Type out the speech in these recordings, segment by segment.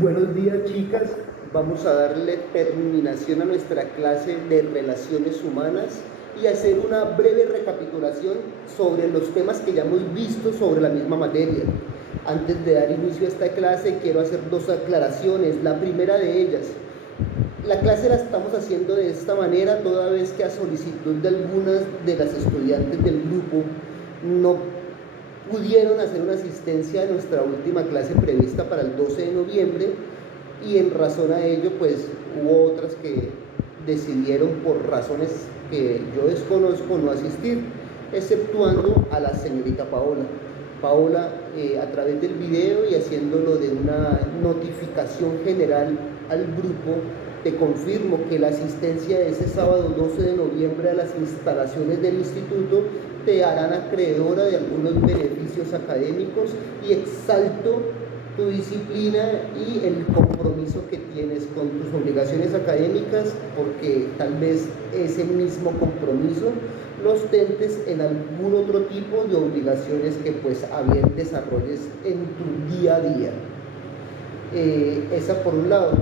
Buenos días, chicas. Vamos a darle terminación a nuestra clase de relaciones humanas y hacer una breve recapitulación sobre los temas que ya hemos visto sobre la misma materia. Antes de dar inicio a esta clase, quiero hacer dos aclaraciones. La primera de ellas, la clase la estamos haciendo de esta manera toda vez que a solicitud de algunas de las estudiantes del grupo no pudieron hacer una asistencia a nuestra última clase prevista para el 12 de noviembre y en razón a ello pues hubo otras que decidieron por razones que yo desconozco no asistir, exceptuando a la señorita Paola. Paola, a través del video y haciéndolo de una notificación general al grupo, te confirmo que la asistencia de ese sábado 12 de noviembre a las instalaciones del instituto te harán acreedora de algunos beneficios académicos y exalto tu disciplina y el compromiso que tienes con tus obligaciones académicas, porque tal vez ese mismo compromiso lo ostentes en algún otro tipo de obligaciones que pues a bien desarrolles en tu día a día. Esa por un lado.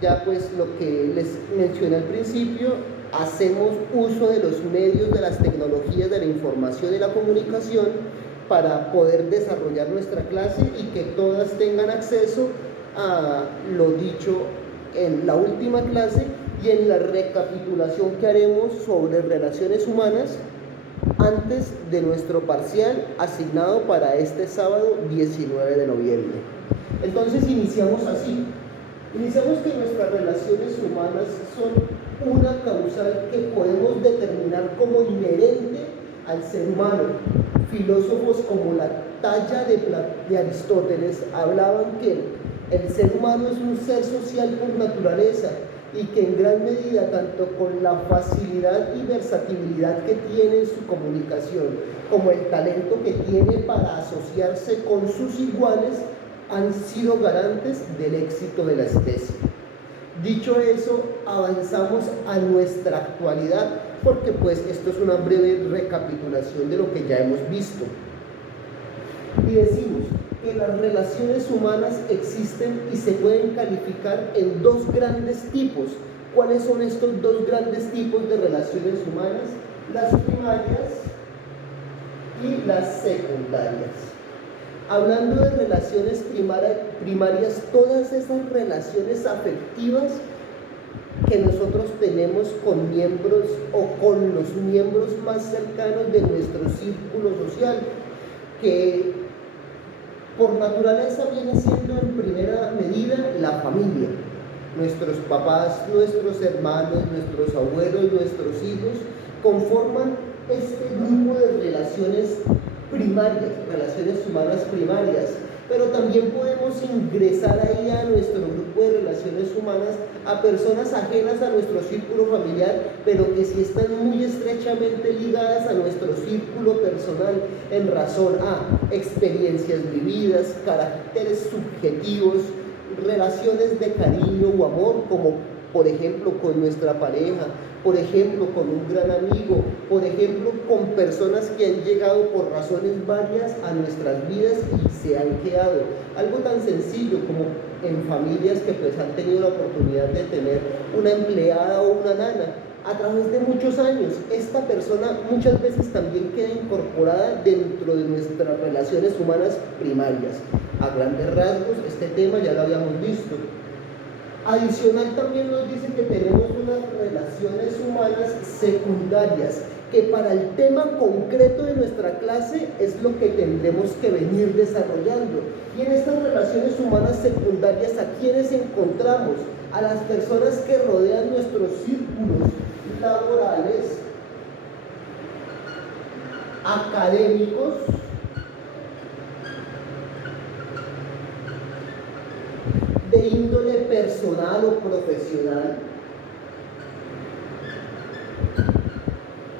Ya pues lo que les mencioné al principio, hacemos uso de los medios de las tecnologías de la información y la comunicación para poder desarrollar nuestra clase y que todas tengan acceso a lo dicho en la última clase y en la recapitulación que haremos sobre relaciones humanas antes de nuestro parcial asignado para este sábado 19 de noviembre. Entonces iniciamos así. Iniciamos que nuestras relaciones humanas son una causal que podemos determinar como inherente al ser humano. Filósofos como la talla de Aristóteles hablaban que el ser humano es un ser social por naturaleza y que en gran medida, tanto con la facilidad y versatilidad que tiene en su comunicación, como el talento que tiene para asociarse con sus iguales, han sido garantes del éxito de la especie. Dicho eso, avanzamos a nuestra actualidad, porque pues esto es una breve recapitulación de lo que ya hemos visto. Y decimos que las relaciones humanas existen y se pueden calificar en dos grandes tipos. ¿Cuáles son estos dos grandes tipos de relaciones humanas? Las primarias y las secundarias. Hablando de relaciones primarias, todas esas relaciones afectivas que nosotros tenemos con miembros o con los miembros más cercanos de nuestro círculo social, que por naturaleza viene siendo en primera medida la familia. Nuestros papás, nuestros hermanos, nuestros abuelos, nuestros hijos conforman este grupo de relaciones primarias, relaciones humanas primarias, pero también podemos ingresar ahí a nuestro grupo de relaciones humanas a personas ajenas a nuestro círculo familiar, pero que sí están muy estrechamente ligadas a nuestro círculo personal en razón a experiencias vividas, caracteres subjetivos, relaciones de cariño o amor, como por ejemplo con nuestra pareja, por ejemplo con un gran amigo, por ejemplo con personas que han llegado por razones varias a nuestras vidas y se han quedado. Algo tan sencillo como en familias que pues han tenido la oportunidad de tener una empleada o una nana. A través de muchos años, esta persona muchas veces también queda incorporada dentro de nuestras relaciones humanas primarias. A grandes rasgos, este tema ya lo habíamos visto. Adicional también nos dice que tenemos unas relaciones humanas secundarias, que para el tema concreto de nuestra clase es lo que tendremos que venir desarrollando. Y en estas relaciones humanas secundarias, ¿a quiénes encontramos? A las personas que rodean nuestros círculos laborales, académicos, de índole personal o profesional.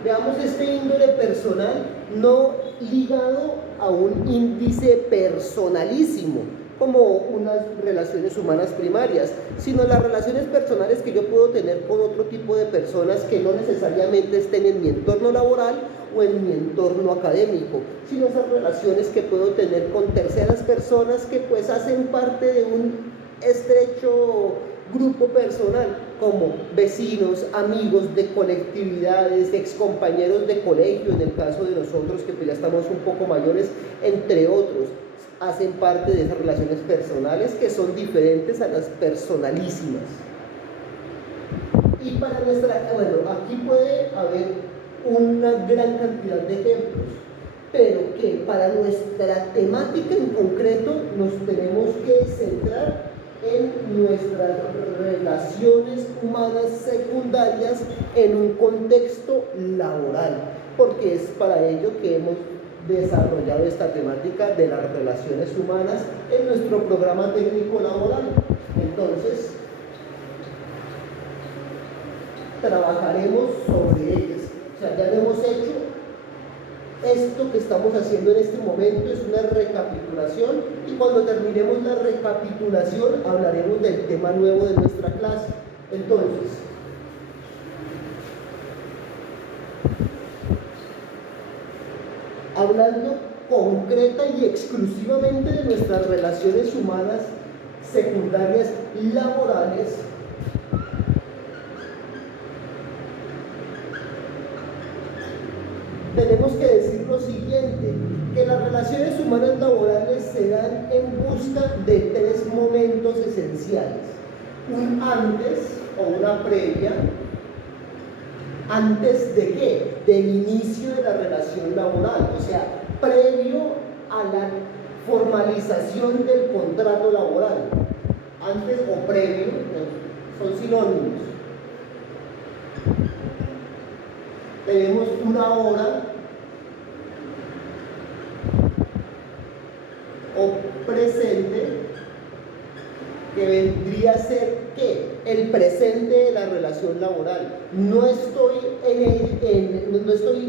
Veamos este índole personal no ligado a un índice personalísimo, como unas relaciones humanas primarias, sino las relaciones personales que yo puedo tener con otro tipo de personas que no necesariamente estén en mi entorno laboral o en mi entorno académico, sino esas relaciones que puedo tener con terceras personas que pues hacen parte de un estrecho grupo personal, como vecinos, amigos de colectividades, excompañeros de colegio, en el caso de nosotros que pues ya estamos un poco mayores, entre otros, hacen parte de esas relaciones personales que son diferentes a las personalísimas. Y para nuestra, bueno, aquí puede haber una gran cantidad de ejemplos, pero que para nuestra temática en concreto nos tenemos que centrar en nuestras relaciones humanas secundarias en un contexto laboral, porque es para ello que hemos desarrollado esta temática de las relaciones humanas en nuestro programa técnico laboral. Entonces, trabajaremos sobre ellas. O sea, ya lo hemos hecho. Esto que estamos haciendo en este momento es una recapitulación y cuando terminemos la recapitulación hablaremos del tema nuevo de nuestra clase. Entonces, hablando concreta y exclusivamente de nuestras relaciones humanas secundarias laborales, tenemos que decir lo siguiente, que las relaciones humanas laborales se dan en busca de tres momentos esenciales: un antes o una previa. ¿Antes de qué? Del inicio de la relación laboral, o sea, previo a la formalización del contrato laboral. Antes o previo son sinónimos. Tenemos una hora o presente, que vendría a ser ¿qué? El presente de la relación laboral. No estoy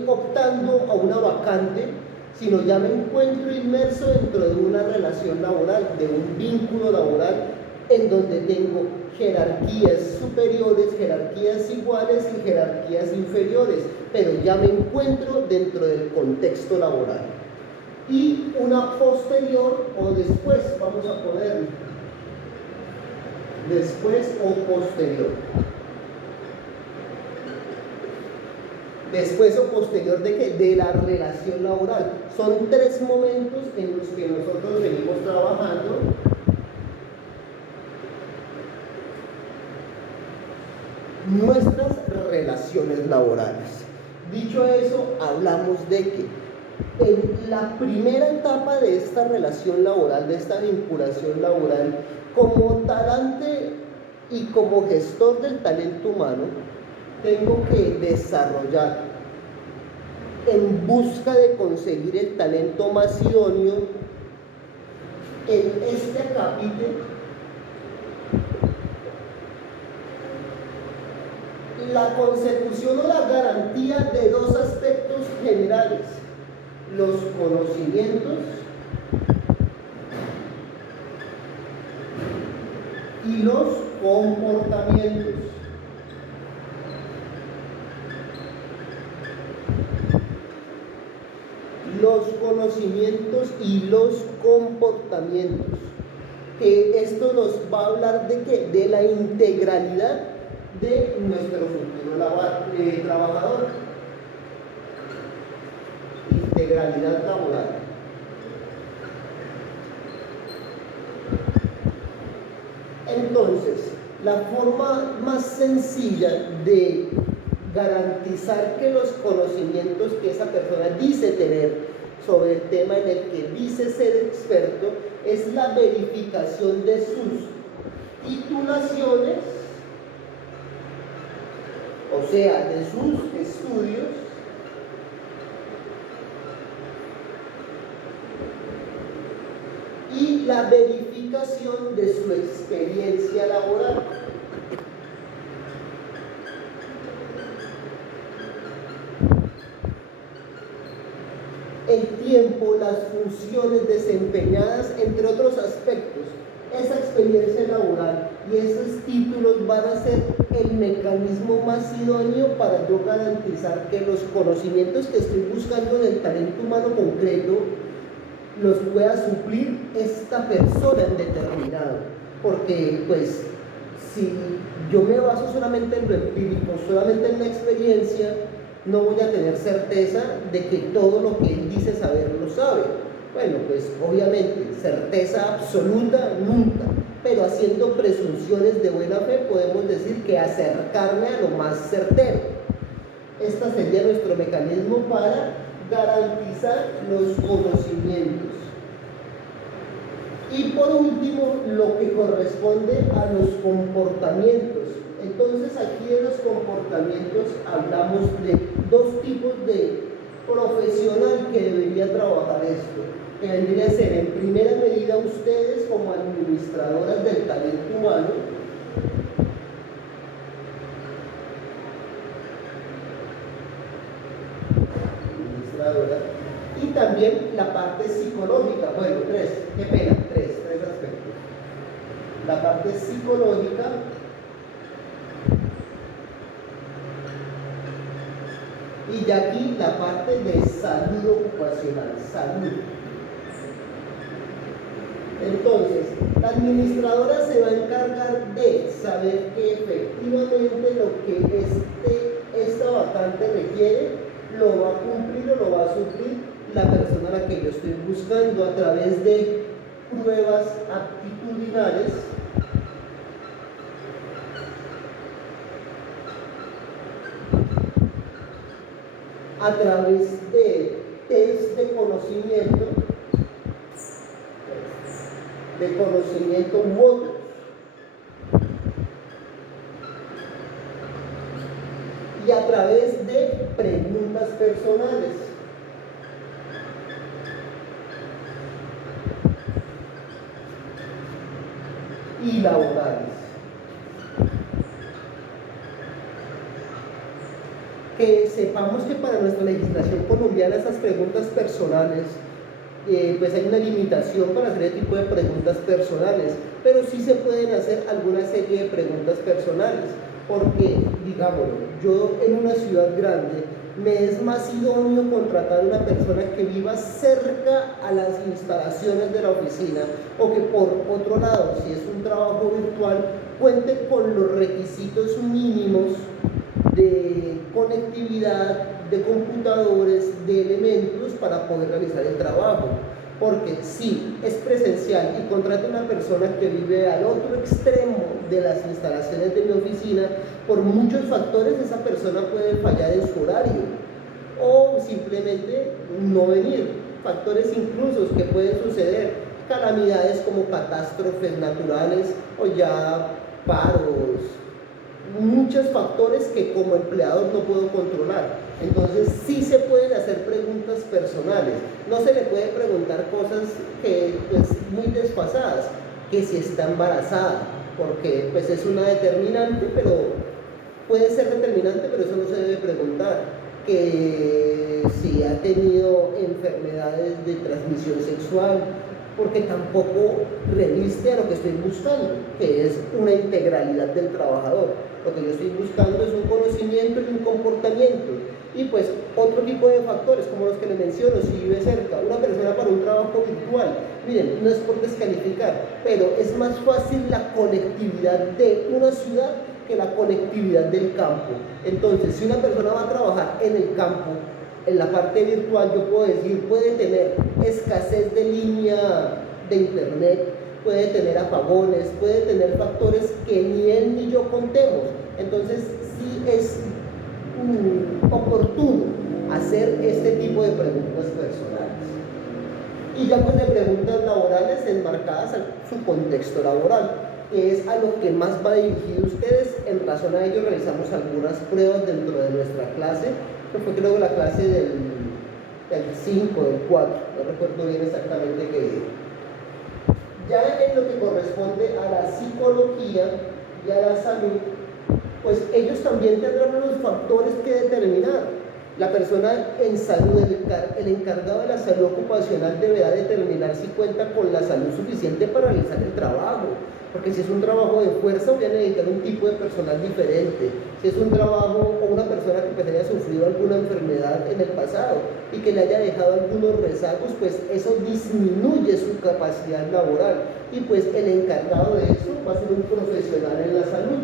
optando a una vacante, sino ya me encuentro inmerso dentro de una relación laboral, de un vínculo laboral en donde tengo jerarquías superiores, jerarquías iguales y jerarquías inferiores, pero ya me encuentro dentro del contexto laboral. Y una posterior o después, vamos a ponerlo, después o posterior. Después o posterior de qué? De la relación laboral. Son tres momentos en los que nosotros venimos trabajando. Nuestras relaciones laborales. Dicho eso, hablamos de que en la primera etapa de esta relación laboral, de esta vinculación laboral, como talante y como gestor del talento humano, tengo que desarrollar, en busca de conseguir el talento más idóneo, en este acápite, la consecución o la garantía de dos aspectos generales: los conocimientos y los comportamientos. Los conocimientos y los comportamientos. Que esto nos va a hablar de qué? De la integralidad de nuestro futuro trabajador. Integralidad laboral. Entonces, la forma más sencilla de garantizar que los conocimientos que esa persona dice tener sobre el tema en el que dice ser experto es la verificación de sus titulaciones, o sea, de sus estudios, y la verificación de su experiencia laboral. El tiempo, las funciones desempeñadas, entre otros aspectos. Esa experiencia laboral y esos títulos van a ser el mecanismo más idóneo para yo garantizar que los conocimientos que estoy buscando en el talento humano concreto los pueda suplir esta persona en determinado. porque pues si yo me baso solamente en lo empírico, solamente en la experiencia, no voy a tener certeza de que todo lo que él dice saber lo sabe. Bueno, pues obviamente, certeza absoluta nunca, pero haciendo presunciones de buena fe podemos decir que acercarme a lo más certero. Este sería nuestro mecanismo para garantizar los conocimientos. Y por último, lo que corresponde a los comportamientos. Entonces, aquí de los comportamientos hablamos de dos tipos de profesional que debería trabajar esto, que vendría a ser en primera medida ustedes como administradoras del talento humano, y también la parte psicológica. Bueno, tres aspectos. La parte psicológica, y ya aquí la parte de salud ocupacional, salud. Entonces, la administradora se va a encargar de saber que efectivamente lo que esta vacante requiere lo va a cumplir o lo va a suplir la persona a la que yo estoy buscando a través de pruebas aptitudinales, a través de test de conocimiento u otros. Y a través de preguntas personales. Y laborales. Que sepamos que para nuestra legislación colombiana esas preguntas personales, pues hay una limitación para hacer ese tipo de preguntas personales, pero sí se pueden hacer alguna serie de preguntas personales, porque, digámoslo, yo en una ciudad grande me es más idóneo contratar a una persona que viva cerca a las instalaciones de la oficina, o que por otro lado, si es un trabajo virtual, cuente con los requisitos mínimos de conectividad, de computadores, de elementos para poder realizar el trabajo. Porque si es presencial y contrato a una persona que vive al otro extremo de las instalaciones de mi oficina, por muchos factores esa persona puede fallar en su horario o simplemente no venir. Factores incluso que pueden suceder, calamidades como catástrofes naturales o ya paros, muchos factores que como empleador no puedo controlar. Entonces sí se pueden hacer preguntas personales, no se le puede preguntar cosas que pues muy desfasadas, que si está embarazada, porque pues es una determinante, pero puede ser determinante, pero eso no se debe preguntar, que si ha tenido enfermedades de transmisión sexual, porque tampoco reviste a lo que estoy buscando, que es una integralidad del trabajador. Lo que yo estoy buscando es un conocimiento y un comportamiento. Y pues otro tipo de factores, como los que les menciono, si vive cerca, una persona para un trabajo virtual, miren, no es por descalificar, pero es más fácil la conectividad de una ciudad que la conectividad del campo. Entonces, si una persona va a trabajar en el campo, en la parte virtual, yo puedo decir, puede tener escasez de línea de internet, puede tener apagones, puede tener factores que ni él ni yo contemos. Entonces sí es oportuno hacer este tipo de preguntas personales. Y ya pues de preguntas laborales enmarcadas a su contexto laboral, que es a lo que más va dirigido ustedes. En razón a ello realizamos algunas pruebas dentro de nuestra clase, que fue creo la clase del 5, del 4, no recuerdo bien exactamente qué día. Ya en lo que corresponde a la psicología y a la salud, pues ellos también tendrán unos factores que determinar. La persona en salud, el encargado de la salud ocupacional deberá determinar si cuenta con la salud suficiente para realizar el trabajo. Porque si es un trabajo de fuerza, voy a necesitar un tipo de personal diferente. Si es un trabajo o una persona que haya sufrido alguna enfermedad en el pasado y que le haya dejado algunos rezagos, pues eso disminuye su capacidad laboral. Y pues el encargado de eso va a ser un profesional en la salud.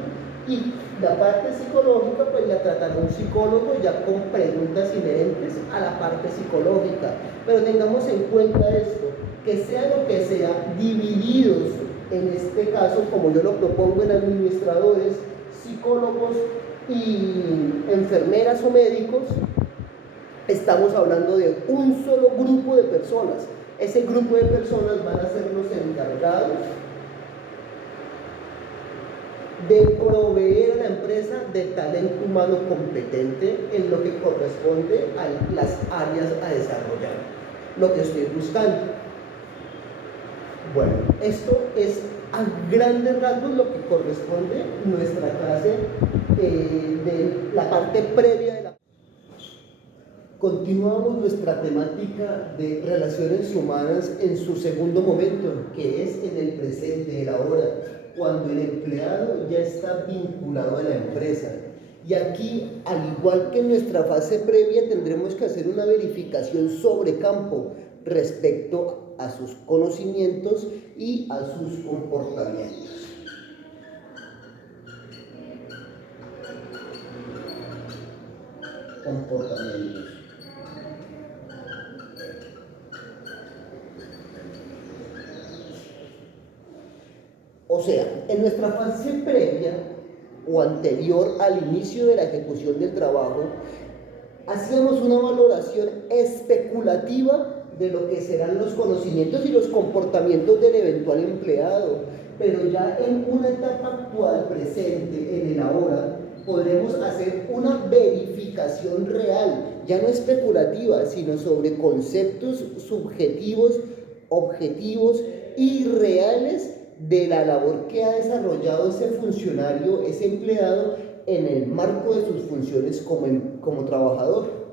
Y la parte psicológica, pues la tratará un psicólogo ya con preguntas inherentes a la parte psicológica. Pero tengamos en cuenta esto, que sea lo que sea, divididos en este caso, como yo lo propongo, en administradores, psicólogos y enfermeras o médicos, estamos hablando de un solo grupo de personas. Ese grupo de personas van a ser los encargados de proveer a la empresa de talento humano competente en lo que corresponde a las áreas a desarrollar, lo que estoy buscando. Bueno, esto es a grandes rasgos lo que corresponde nuestra clase de la parte previa de la... Continuamos nuestra temática de relaciones humanas en su segundo momento, que es en el presente, el ahora, cuando el empleado ya está vinculado a la empresa. Y aquí, al igual que en nuestra fase previa, tendremos que hacer una verificación sobre campo respecto a sus conocimientos y a sus comportamientos. O sea, en nuestra fase previa o anterior al inicio de la ejecución del trabajo, hacíamos una valoración especulativa de lo que serán los conocimientos y los comportamientos del eventual empleado, pero ya en una etapa actual, presente, en el ahora, podremos hacer una verificación real, ya no especulativa, sino sobre conceptos subjetivos, objetivos y reales de la labor que ha desarrollado ese funcionario, ese empleado, en el marco de sus funciones como trabajador.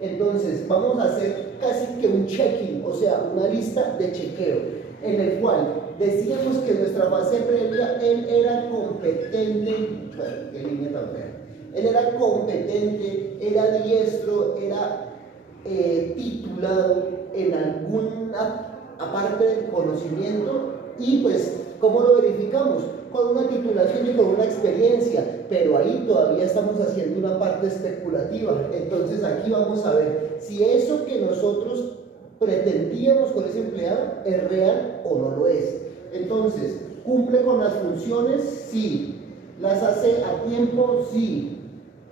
Entonces, vamos a hacer casi que un check-in, o sea, una lista de chequeo, en el cual decíamos que en nuestra fase previa él era competente, bueno, qué línea tan fea, él era competente, era diestro, era titulado en alguna aparte del conocimiento. Y pues, ¿cómo lo verificamos? Con una titulación y con una experiencia, pero ahí todavía estamos haciendo una parte especulativa. Entonces aquí vamos a ver si eso que nosotros pretendíamos con ese empleado es real o no lo es. Entonces, ¿cumple con las funciones? Sí. ¿Las hace a tiempo? Sí.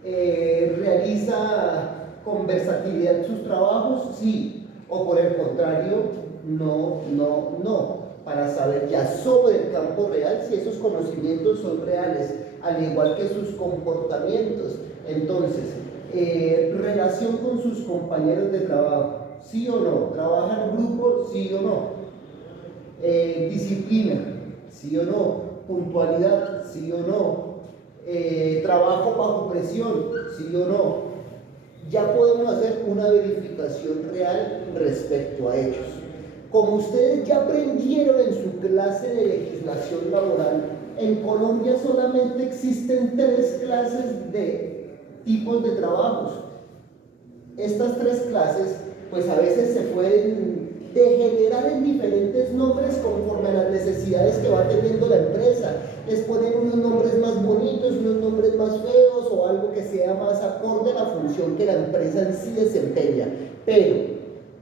¿Realiza con versatilidad sus trabajos? Sí. O por el contrario, no. Para saber ya sobre el campo real si esos conocimientos son reales, al igual que sus comportamientos. Entonces, relación con sus compañeros de trabajo, ¿sí o no? ¿Trabaja en grupo? ¿Sí o no? Disciplina, ¿sí o no? Puntualidad, ¿sí o no? Trabajo bajo presión, ¿sí o no? Ya podemos hacer una verificación real respecto a ellos. Como ustedes ya aprendieron en su clase de legislación laboral, en Colombia solamente existen 3 clases de tipos de trabajos. Estas 3 clases, pues a veces se pueden degenerar en diferentes nombres conforme a las necesidades que va teniendo la empresa. Les ponen unos nombres más bonitos, unos nombres más feos o algo que sea más acorde a la función que la empresa en sí desempeña. Pero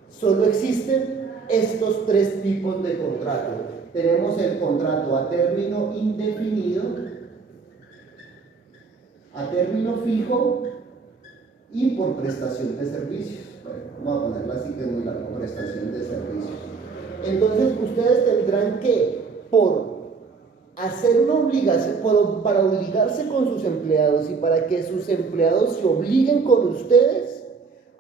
solo existen estos 3 tipos de contrato. Tenemos el contrato a término indefinido, a término fijo y por prestación de servicios. Bueno, vamos a ponerla así que es muy largo, prestación de servicios. Entonces ustedes tendrán que, por hacer una obligación, para obligarse con sus empleados y para que sus empleados se obliguen con ustedes,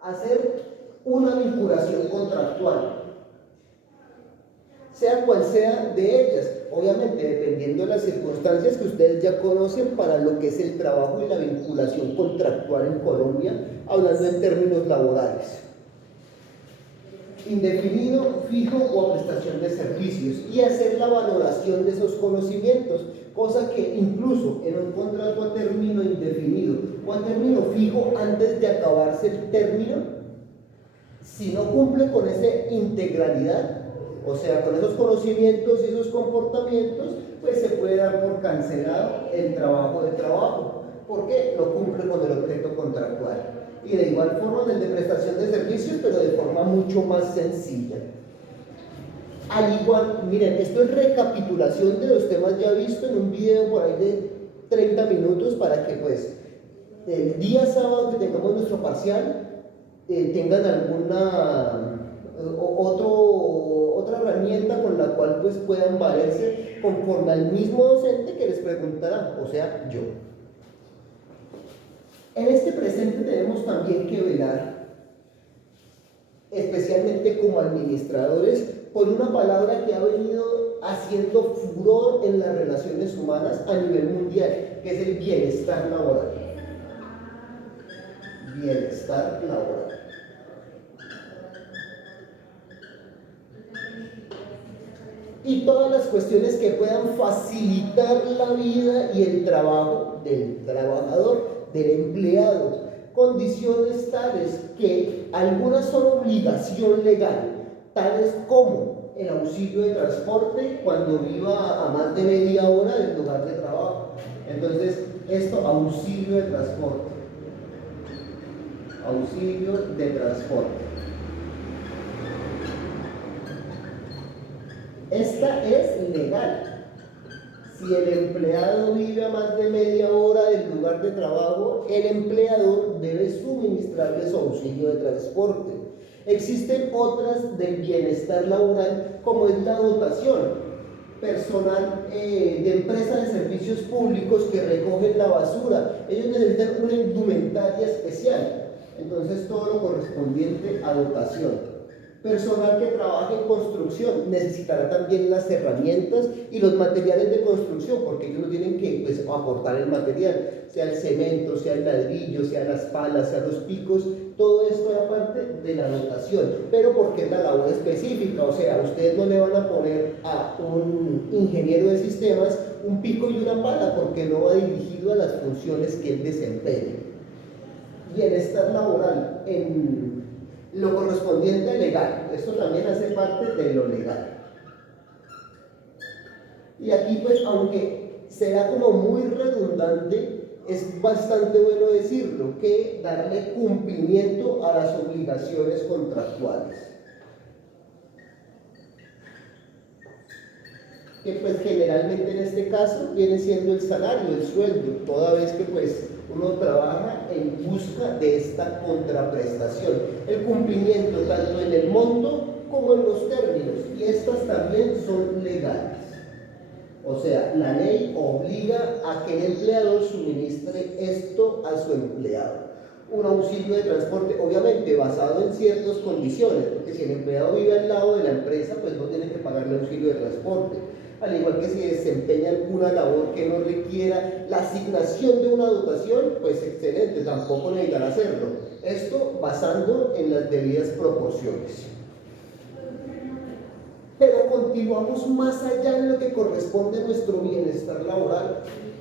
hacer una vinculación contractual. sea cual sea de ellas, obviamente dependiendo de las circunstancias que ustedes ya conocen para lo que es el trabajo y la vinculación contractual en Colombia, hablando en términos laborales. Indefinido, fijo o a prestación de servicios, y hacer la valoración de esos conocimientos, cosa que incluso en un contrato a término indefinido o a término fijo, antes de acabarse el término, si no cumple con esa integralidad, o sea, con esos conocimientos y esos comportamientos, pues se puede dar por cancelado el trabajo de trabajo. ¿Por qué? No cumple con el objeto contractual. Y de igual forma en el de prestación de servicios, pero de forma mucho más sencilla. Al igual, miren, esto es recapitulación de los temas ya vistos en un video por ahí de 30 minutos para que pues el día sábado que tengamos nuestro parcial tengan alguna otra herramienta con la cual pues puedan valerse conforme al mismo docente que les preguntará, o sea, yo. En este presente tenemos también que velar, especialmente como administradores, por una palabra que ha venido haciendo furor en las relaciones humanas a nivel mundial, que es el bienestar laboral. Bienestar laboral. Y todas las cuestiones que puedan facilitar la vida y el trabajo del trabajador, del empleado. Condiciones tales que algunas son obligación legal, tales como el auxilio de transporte cuando viva a más de media hora del lugar de trabajo. Entonces, esto, auxilio de transporte. Auxilio de transporte. Esta es legal. Si el empleado vive a más de media hora del lugar de trabajo, el empleador debe suministrarle su auxilio de transporte. Existen otras del bienestar laboral, como es la dotación. Personal de empresas de servicios públicos que recogen la basura, ellos necesitan una indumentaria especial. Entonces, todo lo correspondiente a dotación. Personal que trabaje en construcción necesitará también las herramientas y los materiales de construcción, porque ellos no tienen que pues, aportar el material, sea el cemento, sea el ladrillo, sea las palas, sea los picos, todo esto es aparte de la dotación, pero porque es la labor específica, o sea, ustedes no le van a poner a un ingeniero de sistemas un pico y una pala, porque no va dirigido a las funciones que él desempeña. Bienestar laboral en lo correspondiente legal, esto también hace parte de lo legal. Y aquí pues, aunque sea como muy redundante, es bastante bueno decirlo, que darle cumplimiento a las obligaciones contractuales. Que pues generalmente en este caso viene siendo el salario, el sueldo, toda vez que pues uno trabaja en busca de esta contraprestación. El cumplimiento tanto en el monto como en los términos, y estas también son legales. O sea, la ley obliga a que el empleador suministre esto a su empleado. Un auxilio de transporte, obviamente basado en ciertas condiciones, porque si el empleado vive al lado de la empresa, pues no tiene que pagarle auxilio de transporte. Al igual que si desempeña alguna labor que no requiera la asignación de una dotación, pues excelente, tampoco necesitará hacerlo. Esto basando en las debidas proporciones. Pero continuamos más allá en lo que corresponde a nuestro bienestar laboral.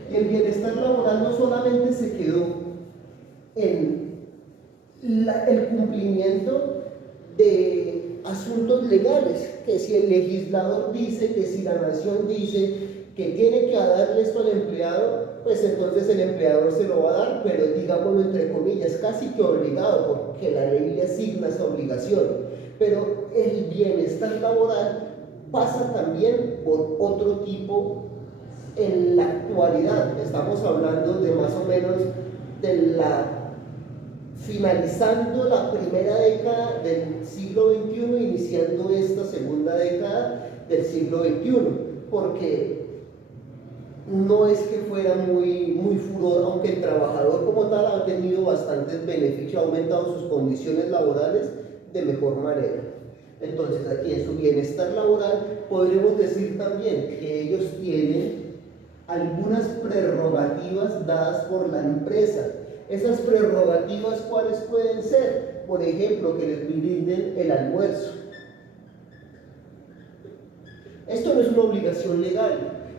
Y el bienestar laboral no solamente se quedó en el cumplimiento de asuntos legales, que si el legislador dice, que si la nación dice que tiene que darle esto al empleado, pues entonces el empleador se lo va a dar, pero digámoslo entre comillas, casi que obligado, porque la ley le asigna esa obligación. Pero el bienestar laboral pasa también por otro tipo en la actualidad. Estamos hablando de más o menos de finalizando la primera década del siglo XXI, iniciando esta segunda década del siglo XXI, porque no es que fuera muy furor, aunque el trabajador como tal ha tenido bastantes beneficios, ha aumentado sus condiciones laborales de mejor manera. Entonces, aquí en su bienestar laboral podremos decir también que ellos tienen algunas prerrogativas dadas por la empresa. Esas prerrogativas, ¿cuáles pueden ser? Por ejemplo, que les brinden el almuerzo. Esto no es una obligación legal,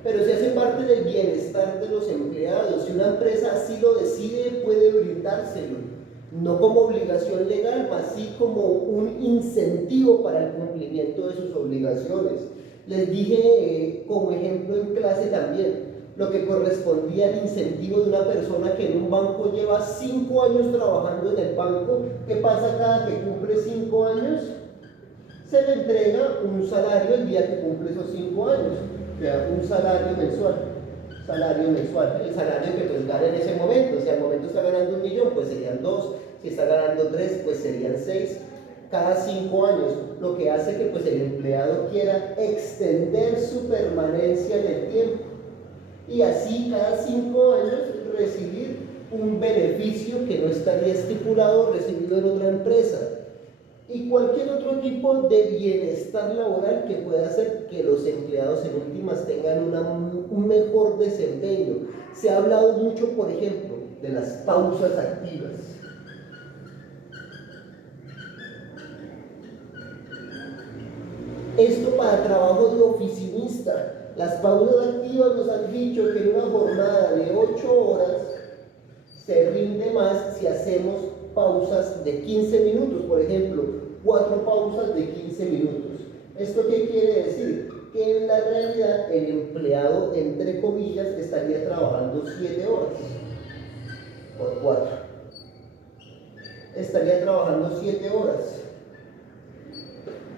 pero se hace parte del bienestar de los empleados. Si una empresa así lo decide, puede brindárselo. No como obligación legal, mas sí como un incentivo para el cumplimiento de sus obligaciones. Les dije como ejemplo en clase también lo que correspondía al incentivo de una persona que en un banco lleva 5 años trabajando en el banco. ¿Qué pasa cada que cumple 5 años? Se le entrega un salario el día que cumple esos 5 años, o sea, un salario mensual. El salario que pues gana en ese momento. Si al momento está ganando 1.000.000, pues serían 2, si está ganando 3, pues serían 6, cada 5 años, lo que hace que pues el empleado quiera extender su permanencia en el tiempo, y así cada 5 años recibir un beneficio que no estaría estipulado recibido en otra empresa, y cualquier otro tipo de bienestar laboral que pueda hacer que los empleados en últimas tengan un mejor desempeño. Se ha hablado mucho, por ejemplo, de las pausas activas. Esto para trabajo de oficinista. Las pausas activas nos han dicho que en una jornada de 8 horas se rinde más si hacemos pausas de 15 minutos, por ejemplo, 4 pausas de 15 minutos. ¿Esto qué quiere decir? Que en la realidad el empleado, entre comillas, estaría trabajando 7 horas por 4. Estaría trabajando 7 horas.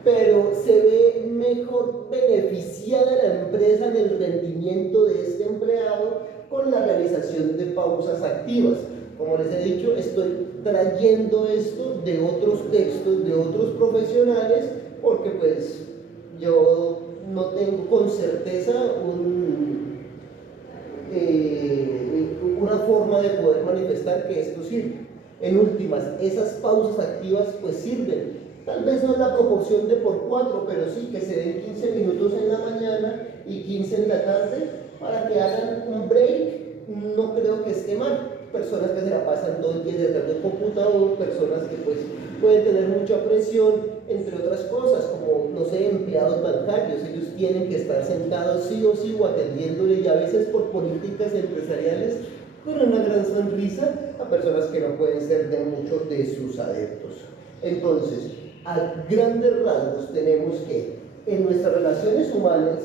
Pero se ve mejor beneficiada la empresa en el rendimiento de este empleado con la realización de pausas activas. Como les he dicho, estoy trayendo esto de otros textos, de otros profesionales, porque pues yo no tengo con certeza una forma de poder manifestar que esto sirve. En últimas, esas pausas activas pues sirven. Tal vez no en la proporción de por 4, pero sí que se den 15 minutos en la mañana y 15 en la tarde para que hagan un break. No creo que esté mal. Personas que se la pasan todo el día detrás del computador, personas que pues pueden tener mucha presión, entre otras cosas, como, no sé, empleados bancarios. Ellos tienen que estar sentados sí o sí o atendiéndole, y a veces por políticas empresariales con una gran sonrisa a personas que no pueden ser de muchos de sus adeptos. Entonces, a grandes rasgos tenemos que en nuestras relaciones humanas,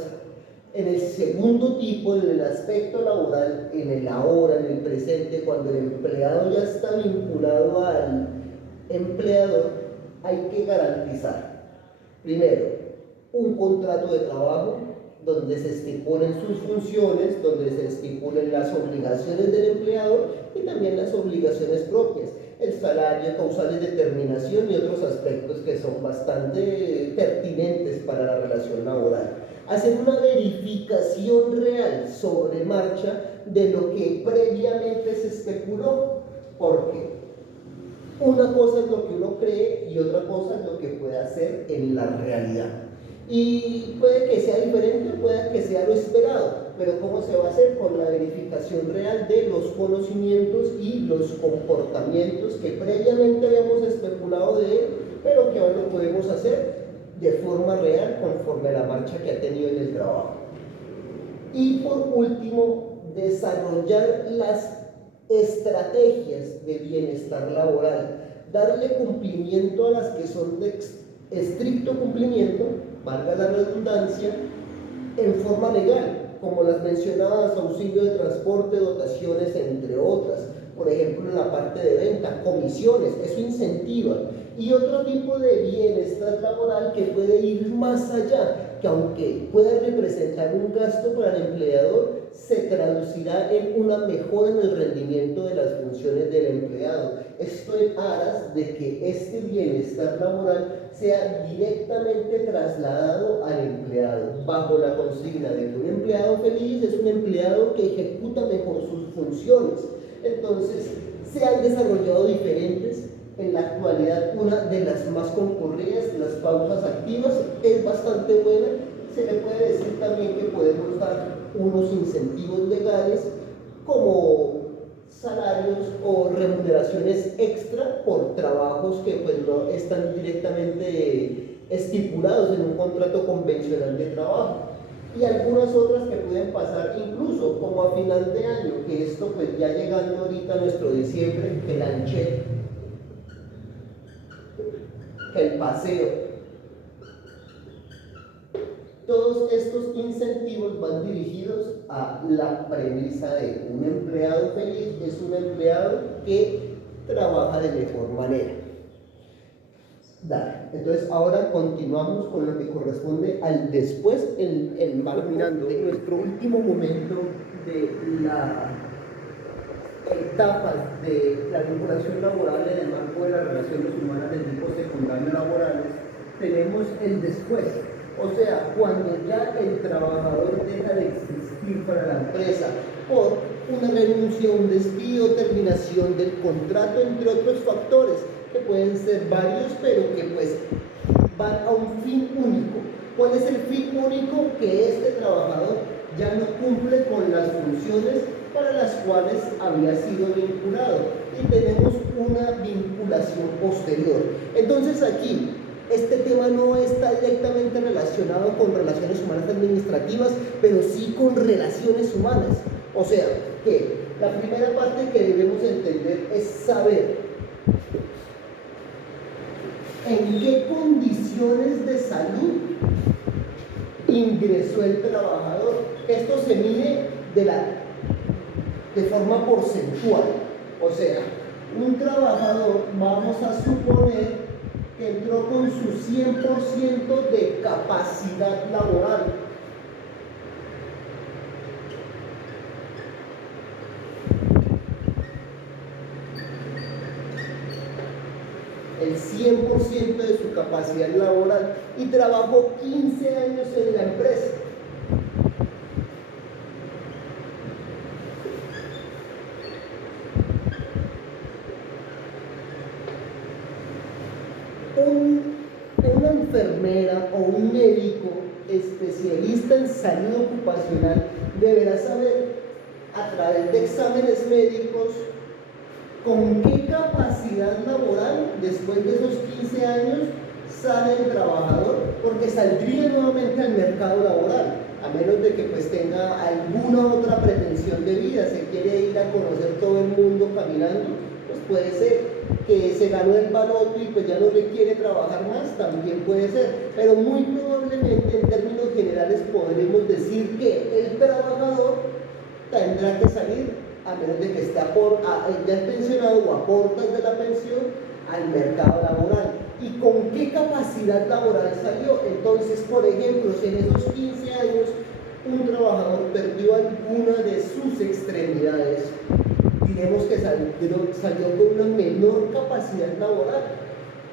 en el segundo tipo, en el aspecto laboral, en el ahora, en el presente, cuando el empleado ya está vinculado al empleador, hay que garantizar, primero, un contrato de trabajo donde se estipulen sus funciones, donde se estipulen las obligaciones del empleador y también las obligaciones propias, el salario, causales de terminación y otros aspectos que son bastante pertinentes para la relación laboral. Hacer una verificación real sobre marcha de lo que previamente se especuló, porque una cosa es lo que uno cree y otra cosa es lo que puede hacer en la realidad. Y puede que sea diferente, puede que sea lo esperado, pero ¿cómo se va a hacer? Con la verificación real de los conocimientos y los comportamientos que previamente habíamos especulado de él, pero que ahora lo podemos hacer de forma real conforme a la marcha que ha tenido en el trabajo. Y por último, desarrollar las estrategias de bienestar laboral, darle cumplimiento a las que son de estricto cumplimiento, valga la redundancia, en forma legal, como las mencionadas, auxilio de transporte, dotaciones, entre otras. Por ejemplo, en la parte de venta, comisiones, eso incentiva. Y otro tipo de bienestar laboral que puede ir más allá, que aunque pueda representar un gasto para el empleador, se traducirá en una mejora en el rendimiento de las funciones del empleado. Esto en aras de que este bienestar laboral sea directamente trasladado al empleado, bajo la consigna de que un empleado feliz es un empleado que ejecuta mejor sus funciones. Entonces, se han desarrollado diferentes en la actualidad una de las más concurridas, las pausas activas, es bastante buena. Se le puede decir también que podemos dar unos incentivos legales como salarios o remuneraciones extra por trabajos que pues no están directamente estipulados en un contrato convencional de trabajo, y algunas otras que pueden pasar incluso como a final de año, que esto pues ya llegando ahorita a nuestro diciembre, que el anchete, que el paseo. Todos estos incentivos van dirigidos a la premisa de un empleado feliz es un empleado que trabaja de mejor manera. Dale. Entonces ahora continuamos con lo que corresponde al después, el marco de nuestro último momento de la etapa de la vinculación laboral en el marco de las relaciones humanas del tipo secundario laborales. Tenemos el después. O sea, cuando ya el trabajador deja de existir para la empresa por una renuncia, un despido, terminación del contrato, entre otros factores, que pueden ser varios, pero que pues van a un fin único. ¿Cuál es el fin único? Que este trabajador ya no cumple con las funciones para las cuales había sido vinculado, y tenemos una vinculación posterior. Entonces aquí, este tema no está directamente relacionado con relaciones humanas administrativas, pero sí con relaciones humanas. O sea, que la primera parte que debemos entender es saber en qué condiciones de salud ingresó el trabajador. Esto se mide de forma porcentual. O sea, un trabajador, vamos a suponer que entró con su 100% de capacidad laboral. El 100% de su capacidad laboral, y trabajó 15 años en la empresa. Una enfermera o un médico especialista en salud ocupacional deberá saber a través de exámenes médicos con qué capacidad laboral después de esos 15 años sale el trabajador, porque saldría nuevamente al mercado laboral, a menos de que pues tenga alguna otra pretensión de vida, se quiere ir a conocer todo el mundo caminando, pues puede ser que se ganó el baloto y pues ya no le quiere trabajar más, también puede ser, pero muy probablemente en términos generales podremos decir que el trabajador tendrá que salir, a menos de que esté ya es pensionado o aporta de la pensión, al mercado laboral. ¿Y con qué capacidad laboral salió? Entonces, por ejemplo, si en esos 15 años un trabajador perdió alguna de sus extremidades, diremos que salió con una menor capacidad laboral.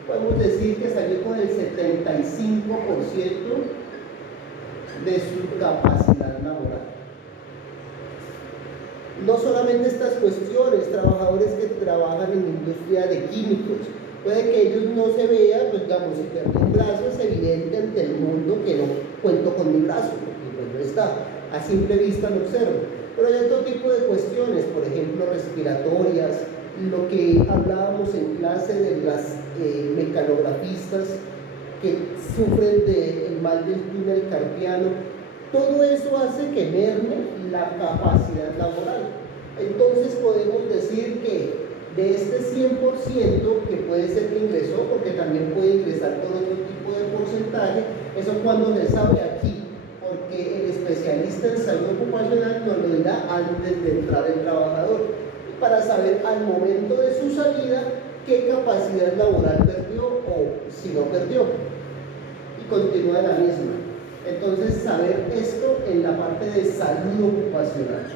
Podemos decir que salió con el 75% de su capacidad laboral. No solamente estas cuestiones, trabajadores que trabajan en la industria de químicos, puede que ellos no se vean, pues digamos, si perdí un brazo es evidente ante el mundo que no cuento con mi brazo, porque pues no está, a simple vista lo observo. Pero hay otro tipo de cuestiones, por ejemplo, respiratorias, lo que hablábamos en clase de las mecanografistas que sufren del mal del túnel carpiano. Todo eso hace que merme la capacidad laboral. Entonces podemos decir que de este 100% que puede ser que ingresó, porque también puede ingresar todo otro tipo de porcentaje, eso cuando se sabe aquí, porque el especialista en salud ocupacional nos lo dirá antes de entrar el trabajador, para saber al momento de su salida qué capacidad laboral perdió o si no perdió. Y continúa la misma. Entonces, saber esto en la parte de salud ocupacional.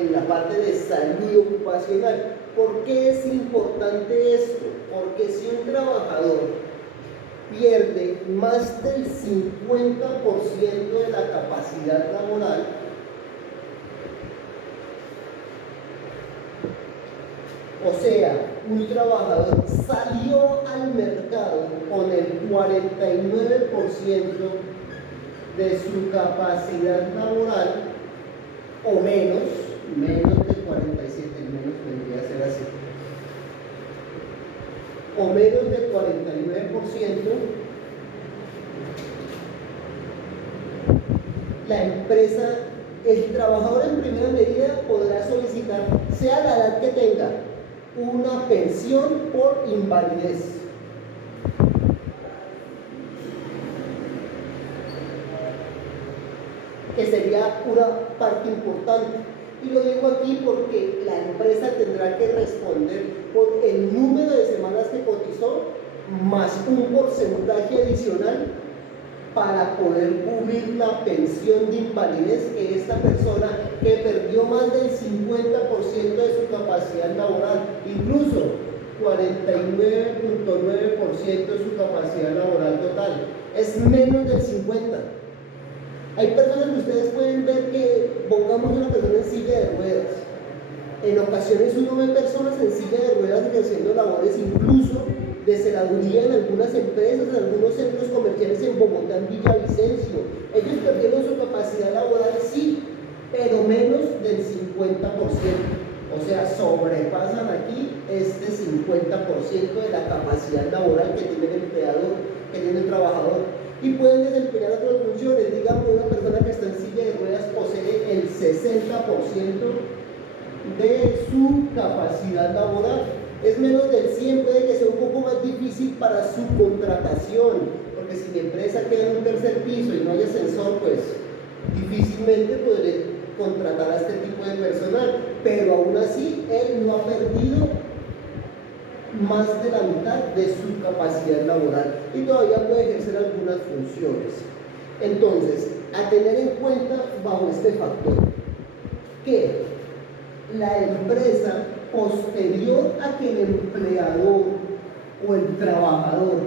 En la parte de salud ocupacional. ¿Por qué es importante esto? Porque si un trabajador pierde más del 50% de la capacidad laboral, O sea, un trabajador salió al mercado con el 49% de su capacidad laboral o menos de 47, menos vendría a ser así, o menos del 49%, la empresa, el trabajador en primera medida podrá solicitar, sea la edad que tenga, una pensión por invalidez. Que sería una parte importante. Y lo digo aquí porque la empresa tendrá que responder por el número de semanas que cotizó, más un porcentaje adicional para poder cubrir la pensión de invalidez que esta persona que perdió más del 50% de su capacidad laboral, incluso 49.9% de su capacidad laboral total, es menos del 50%. Hay personas que ustedes pueden ver que, pongamos una persona en silla de ruedas. En ocasiones uno ve personas en silla de ruedas ejerciendo labores incluso de celaduría en algunas empresas, en algunos centros comerciales en Bogotá, en Villavicencio. Ellos perdieron su capacidad laboral, sí, pero menos del 50%. O sea, sobrepasan aquí este 50% de la capacidad laboral que tiene el empleador, que tiene el trabajador. Y pueden desempeñar otras funciones. Digamos, una persona que está en silla de ruedas posee el 60% de su capacidad laboral. Es menos del 100%, puede que sea un poco más difícil para su contratación, porque si la empresa queda en un tercer piso y no hay ascensor, pues difícilmente podré contratar a este tipo de personal, pero aún así él no ha perdido más de la mitad de su capacidad laboral y todavía puede ejercer algunas funciones. Entonces, a tener en cuenta bajo este factor, que la empresa, posterior a que el empleador o el trabajador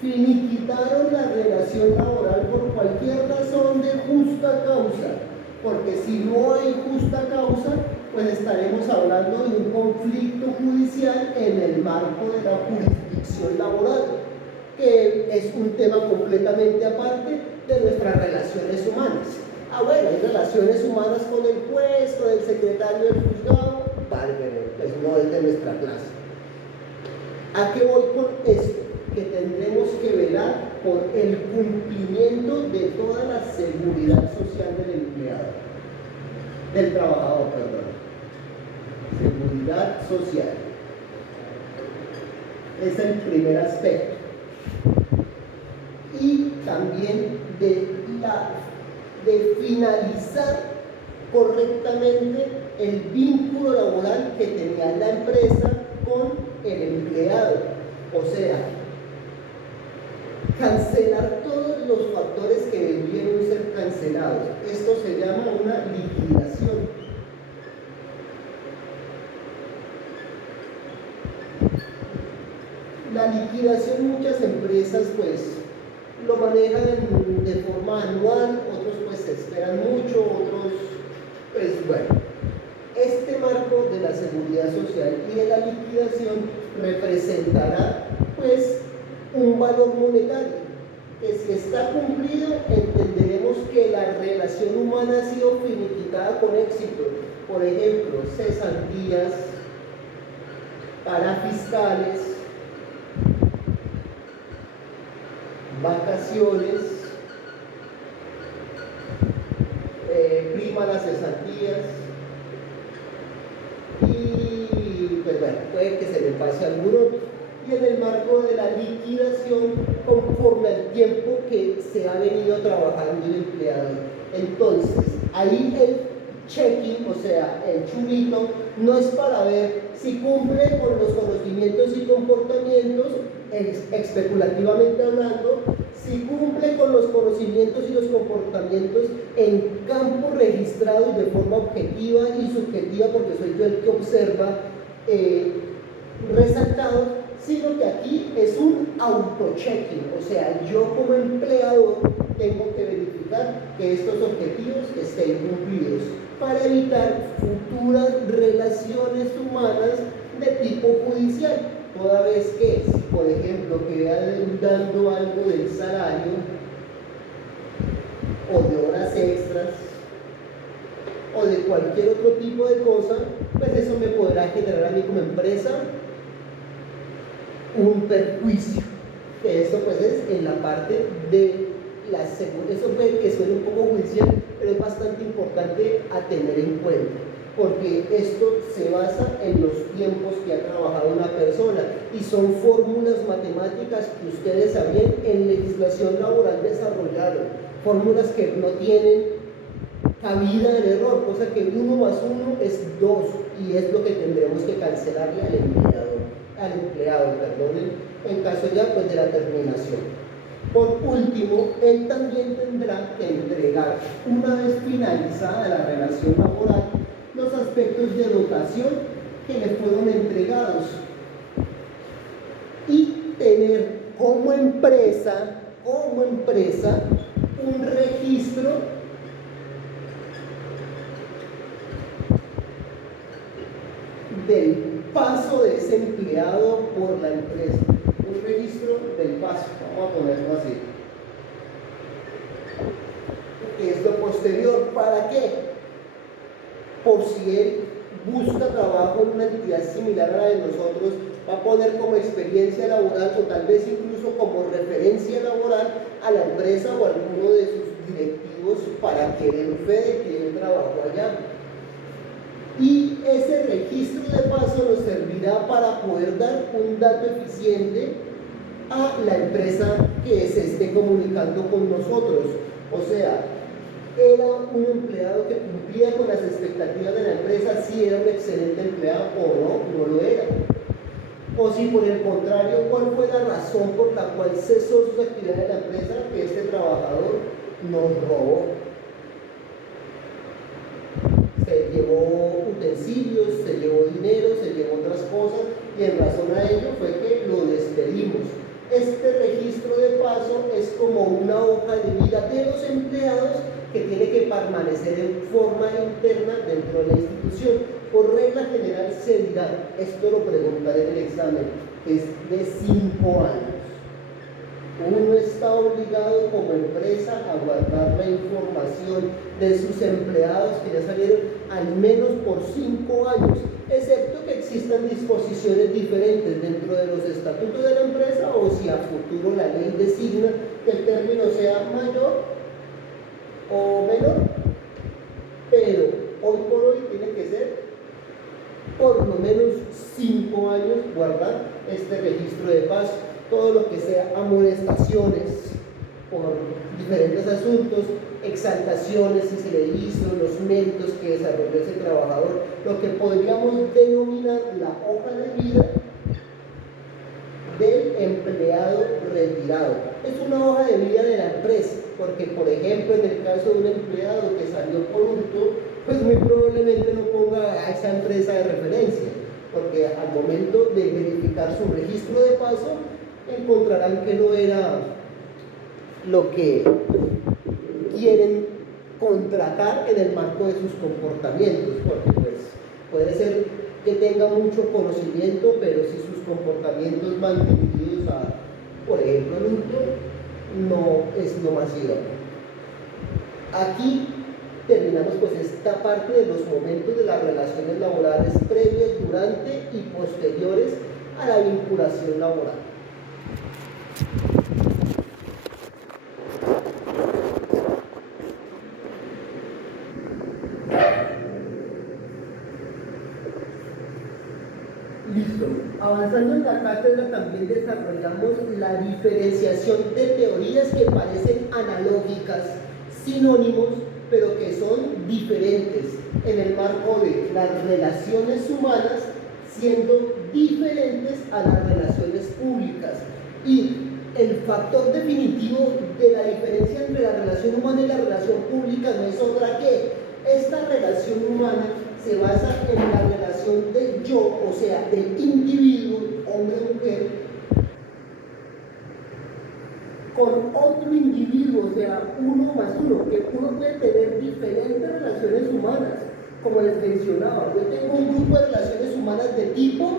finiquitaron la relación laboral por cualquier razón de justa causa, porque si no hay justa causa, pues estaremos hablando de un conflicto judicial en el marco de la jurisdicción laboral, que es un tema completamente aparte de nuestras relaciones humanas. Bueno, hay relaciones humanas con el juez, con el secretario del juzgado, vale, pues no es de nuestra clase. ¿A qué voy con esto? Que tendremos que velar por el cumplimiento de toda la seguridad social del empleado, del trabajador, perdón. Seguridad social. Es el primer aspecto. Y también de finalizar correctamente el vínculo laboral que tenía la empresa con el empleado. O sea, cancelar todos los factores que debieron ser cancelados. Esto se llama una liquidación. La liquidación, muchas empresas pues lo manejan de forma anual, otros pues esperan mucho, otros pues bueno. Este marco de la seguridad social y de la liquidación representará pues un valor monetario que, si está cumplido, entenderemos que la relación humana ha sido finiquitada con éxito. Por ejemplo, cesantías, parafiscales, vacaciones, prima a las cesantías, y pues bueno, puede que se le pase alguno. Y en el marco de la liquidación, conforme al tiempo que se ha venido trabajando el empleado. Entonces, ahí el checking, o sea, el chulito, no es para ver si cumple con los conocimientos y comportamientos, especulativamente hablando, si cumple con los conocimientos y los comportamientos en campo registrado de forma objetiva y subjetiva, porque soy yo el que observa, resaltado, sino que aquí es un auto-checking, o sea, yo como empleador tengo que verificar que estos objetivos estén cumplidos para evitar futuras relaciones humanas de tipo judicial, toda vez que, si por ejemplo queda deudando algo del salario o de horas extras o de cualquier otro tipo de cosa, pues eso me podrá generar a mí como empresa un perjuicio. Que esto pues es en la parte de la seguridad. Eso puede que suene un poco judicial, pero es bastante importante a tener en cuenta, porque esto se basa en los tiempos que ha trabajado una persona y son fórmulas matemáticas que ustedes sabían en legislación laboral desarrollaron, fórmulas que no tienen cabida del error, cosa que 1 más 1 es 2 y es lo que tendremos que cancelarle al empleado, en caso ya pues de la terminación. Por último, él también tendrá que entregar, una vez finalizada la relación laboral, los aspectos de dotación que le fueron entregados y tener como empresa un registro del paso de ese empleado por la empresa, un registro del paso, vamos a ponerlo así, que es lo posterior. ¿Para qué? Por si él busca trabajo en una entidad similar a la de nosotros, va a poner como experiencia laboral o tal vez incluso como referencia laboral a la empresa o a alguno de sus directivos para que den fe de que él trabajó allá. Y ese registro de paso nos servirá para poder dar un dato eficiente a la empresa que se esté comunicando con nosotros. O sea, era un empleado que cumplía con las expectativas de la empresa, si era un excelente empleado o no lo era. O si por el contrario, cuál fue la razón por la cual cesó sus actividades de la empresa, que este trabajador nos robó. Se llevó utensilios, se llevó dinero, se llevó otras cosas y en razón a ello fue que lo despedimos. Este registro de paso es como una hoja de vida de los empleados que tiene que permanecer en forma interna dentro de la institución. Por regla general se dirá, esto lo preguntaré en el examen, es de 5 años. Uno está obligado como empresa a guardar la información de sus empleados que ya salieron al menos por 5 años, excepto que existan disposiciones diferentes dentro de los estatutos de la empresa o si a futuro la ley designa que el término sea mayor o menor, pero hoy por hoy tiene que ser por lo menos 5 años guardar este registro de paso. Todo lo que sea amonestaciones por diferentes asuntos, exaltaciones si se le hizo, los méritos que desarrolló ese trabajador, lo que podríamos denominar la hoja de vida del empleado retirado. Es una hoja de vida de la empresa, porque por ejemplo en el caso de un empleado que salió por hurto, pues muy probablemente no ponga a esa empresa de referencia, porque al momento de verificar su registro de paso, encontrarán que no era lo que quieren contratar en el marco de sus comportamientos, porque pues puede ser que tenga mucho conocimiento, pero si sus comportamientos van dirigidos a, por ejemplo, el hurto, no es lo más idóneo. Aquí terminamos pues esta parte de los momentos de las relaciones laborales previas, durante y posteriores a la vinculación laboral. Listo. Avanzando en la cátedra también desarrollamos la diferenciación de teorías que parecen analógicas, sinónimos, pero que son diferentes en el marco de las relaciones humanas, siendo diferentes a las relaciones públicas. Y el factor definitivo de la diferencia entre la relación humana y la relación pública no es otra que esta relación humana se basa en la relación del yo, o sea, del individuo, hombre o mujer, con otro individuo, o sea, 1 más 1, que uno puede tener diferentes relaciones humanas, como les mencionaba, yo tengo un grupo de relaciones humanas de tipo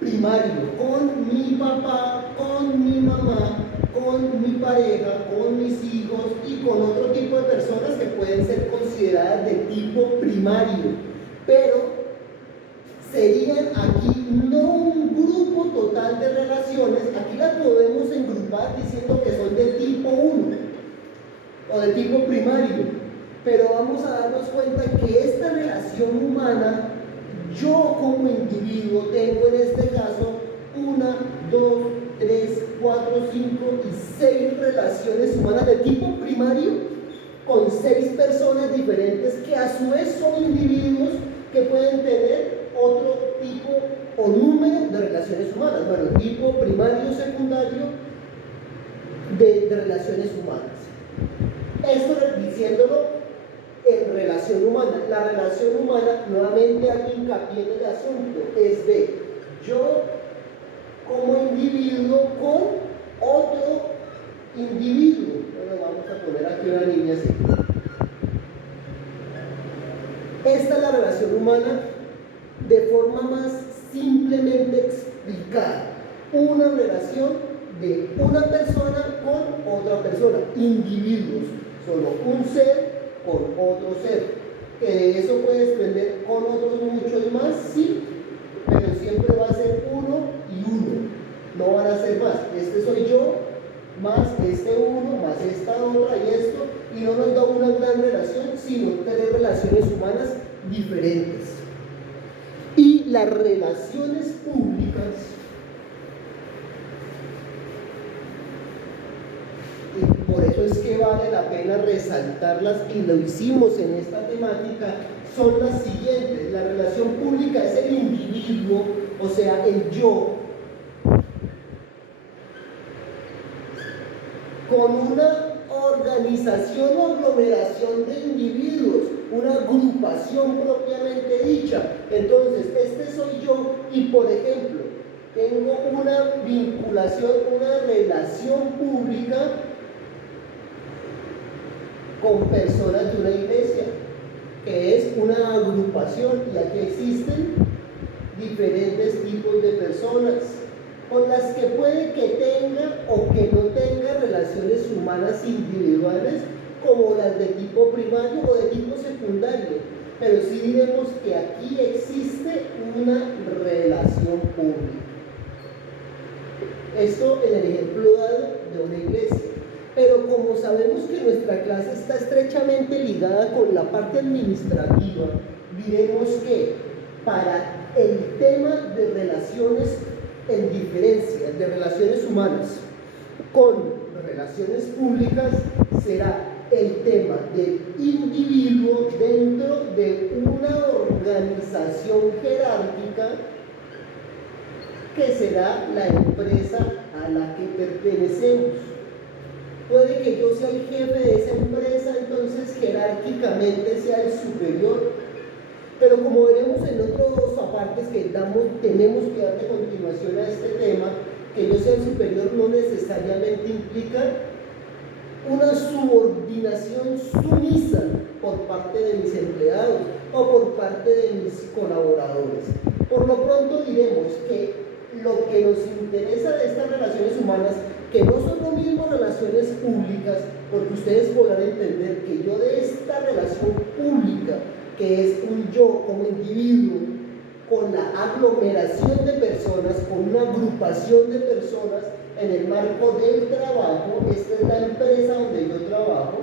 primario, con mi papá, con mi mamá, con mi pareja, con mis hijos y con otro tipo de personas que pueden ser consideradas de tipo primario, pero serían aquí no un grupo total de relaciones, aquí las podemos engrupar diciendo que son de tipo 1 o de tipo primario, pero vamos a darnos cuenta que esta relación humana, yo como individuo tengo en este caso 1, 2, 3, 4, 5 y 6 relaciones humanas de tipo primario con 6 personas diferentes que a su vez son individuos que pueden tener otro tipo o número de relaciones humanas, bueno, tipo primario o secundario de relaciones humanas. Esto diciéndolo en relación humana. La relación humana, nuevamente hago hincapié en el asunto, es de yo como individuo con otro individuo. Bueno, vamos a poner aquí una línea así. Esta es la relación humana de forma más simplemente explicada. Una relación de una persona con otra persona, individuos, solo un ser con otro ser, que de eso puede desprender con otros muchos más, sí, pero siempre va a ser uno y uno, no van a ser más. Este soy yo, más este uno, más esta otra y esto, y no nos da una gran relación, sino 3 relaciones humanas diferentes. Y las relaciones públicas, y por eso es que vale la pena resaltarlas y lo hicimos en esta temática, son las siguientes. La relación pública es el individuo, o sea, el yo, con una organización o aglomeración de individuos, una agrupación propiamente dicha. Entonces, este soy yo y, por ejemplo, tengo una vinculación, una relación pública con personas de una iglesia, que es una agrupación, y aquí existen diferentes tipos de personas con las que puede que tenga o que no tenga relaciones humanas individuales como las de tipo primario o de tipo secundario, pero sí diremos que aquí existe una relación pública. Esto en el ejemplo dado de una iglesia. Pero como sabemos que nuestra clase está estrechamente ligada con la parte administrativa, diremos que para el tema de relaciones en diferencia, de relaciones humanas con relaciones públicas, será el tema del individuo dentro de una organización jerárquica que será la empresa a la que pertenecemos. Puede que yo sea el jefe de esa empresa, entonces jerárquicamente sea el superior, pero como veremos en otros apartes que tenemos que dar de continuación a este tema, que yo sea el superior no necesariamente implica una subordinación sumisa por parte de mis empleados o por parte de mis colaboradores. Por lo pronto diremos que lo que nos interesa de estas relaciones humanas, que no son lo mismo relaciones públicas, porque ustedes podrán entender que yo de esta relación pública, que es un yo como individuo, con la aglomeración de personas, con una agrupación de personas en el marco del trabajo, esta es la empresa donde yo trabajo,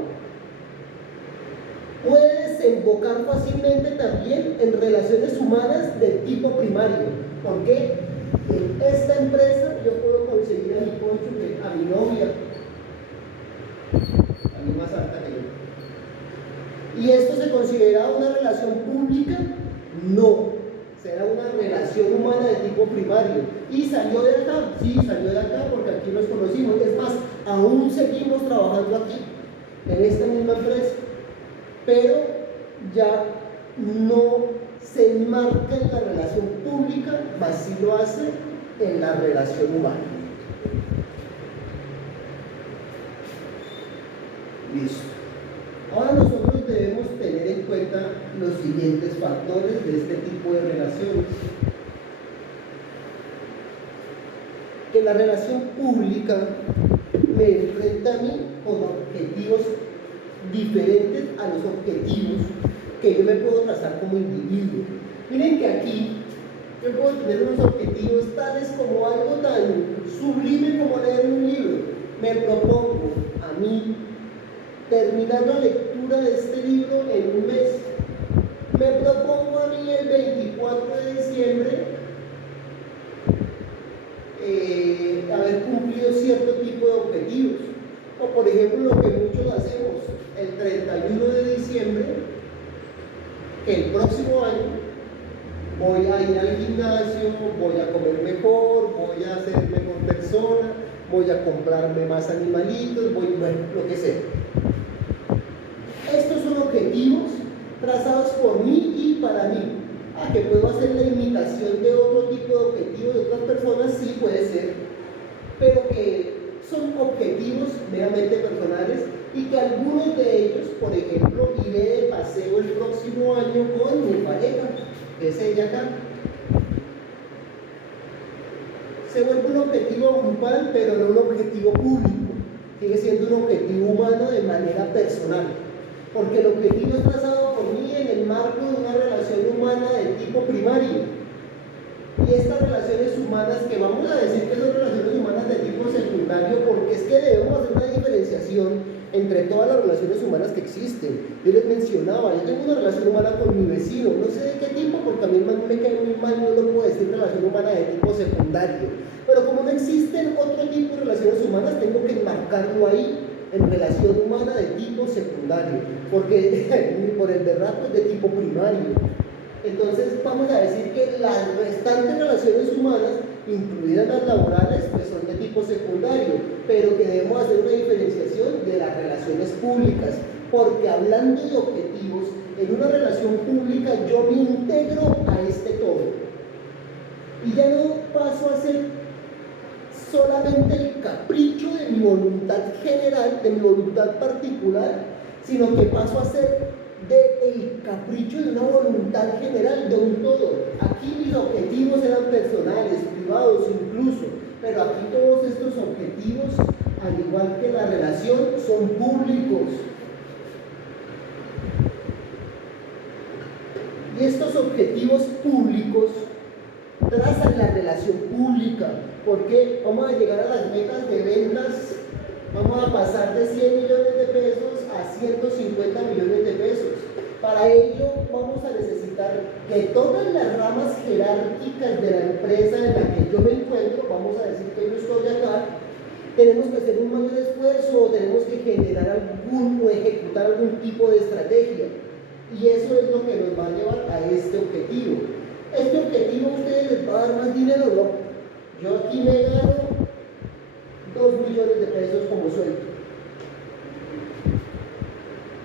puede desembocar fácilmente también en relaciones humanas de tipo primario. ¿Por qué? En esta empresa yo puedo conseguir a mi cónyuge, a mi novia, a mi más alta que yo. ¿Y esto se considera una relación pública? No, será una relación humana de tipo primario. ¿Y salió de acá? Sí, salió de acá porque aquí nos conocimos. Es más, aún seguimos trabajando aquí, en esta misma empresa, pero ya no se enmarca en la relación pública, mas sí lo hace en la relación humana. Listo. Ahora nosotros debemos tener en cuenta los siguientes factores de este tipo de relaciones. Que la relación pública me enfrenta a mí con objetivos diferentes a los objetivos que yo me puedo trazar como individuo. Miren que aquí yo puedo tener unos objetivos tales como algo tan sublime como leer un libro. Me propongo a mí terminar la lectura de este libro en un mes. Me propongo a mí el 24 de diciembre haber cumplido cierto tipo de objetivos. O por ejemplo lo que muchos hacemos el 31 de diciembre, el próximo año voy a ir al gimnasio, voy a comer mejor, voy a ser mejor persona, voy a comprarme más animalitos, bueno, lo que sea. Estos son objetivos trazados por mí y para mí. ¿A que puedo hacer la imitación de otro tipo de objetivos de otras personas? Sí, puede ser, pero que son objetivos meramente personales y que algunos de ellos, por ejemplo, iré de paseo el próximo año con mi pareja, que es ella acá. Se vuelve un objetivo grupal, pero no un objetivo público. Sigue siendo un objetivo humano de manera personal. Porque el objetivo es trazado por mí en el marco de una relación humana de tipo primario. Y estas relaciones humanas, que vamos a decir que son relaciones humanas de tipo secundario, porque es que debemos hacer una diferenciación entre todas las relaciones humanas que existen. Yo les mencionaba, yo tengo una relación humana con mi vecino, no sé de qué tipo, porque a mí me cae muy mal, no lo puedo decir relación humana de tipo secundario. Pero como no existen otro tipo de relaciones humanas, tengo que enmarcarlo ahí, en relación humana de tipo secundario, porque por el berraco es de tipo primario. Entonces vamos a decir que las restantes relaciones humanas, incluidas las laborales, pues son de tipo secundario, pero que debemos hacer una diferenciación de las relaciones públicas, porque hablando de objetivos, en una relación pública yo me integro a este todo. Y ya no paso a ser solamente el capricho de mi voluntad general, de mi voluntad particular, sino que paso a ser el capricho de una voluntad general, de un todo. Aquí mis objetivos eran personales, privados incluso, pero aquí todos estos objetivos, al igual que la relación, son públicos. Y estos objetivos públicos trazan la relación pública, porque vamos a llegar a las metas de ventas, vamos a pasar de 100 millones de pesos a 150 millones de pesos. Para ello vamos a necesitar que todas las ramas jerárquicas de la empresa en la que yo me encuentro, vamos a decir que yo estoy acá, tenemos que hacer un mayor esfuerzo, o tenemos que generar o ejecutar algún tipo de estrategia. Y eso es lo que nos va a llevar a este objetivo. Este objetivo a ustedes les va a dar más dinero, ¿no? Yo aquí me gano 2 millones de pesos como sueldo.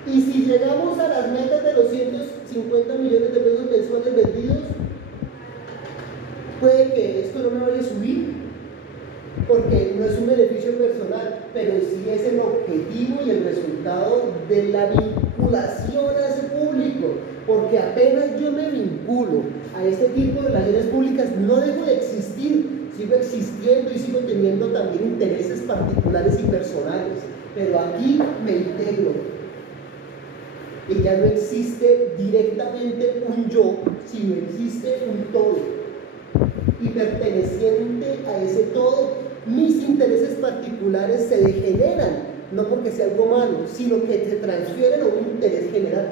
Y si llegamos a las metas de los 150 millones de pesos mensuales vendidos, puede que esto no me vaya a subir, porque no es un beneficio personal, pero sí es el objetivo y el resultado de la vinculación a ese público, porque apenas yo me vinculo a este tipo de relaciones públicas, no dejo de existir, sigo existiendo y sigo teniendo también intereses particulares y personales, pero aquí me integro. Y ya no existe directamente un yo, sino existe un todo. Y perteneciente a ese todo, mis intereses particulares se degeneran, no porque sea algo malo, sino que se transfieren a un interés general.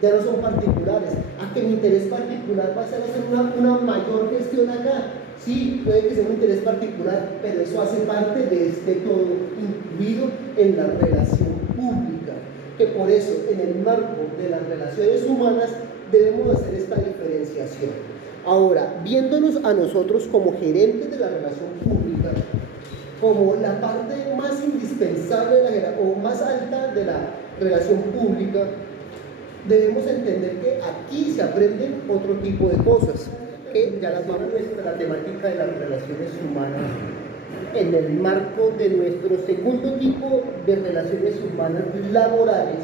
Ya no son particulares. A que mi interés particular va a ser hacer una mayor gestión acá. Sí, puede que sea un interés particular, pero eso hace parte de este todo, incluido en la relación pública. Que por eso, en el marco de las relaciones humanas, debemos hacer esta diferenciación. Ahora, viéndonos a nosotros como gerentes de la relación pública, como la parte más indispensable o más alta de la relación pública, debemos entender que aquí se aprenden otro tipo de cosas, que ya las vamos a ver con la temática de las relaciones humanas, en el marco de nuestro segundo tipo de relaciones humanas laborales,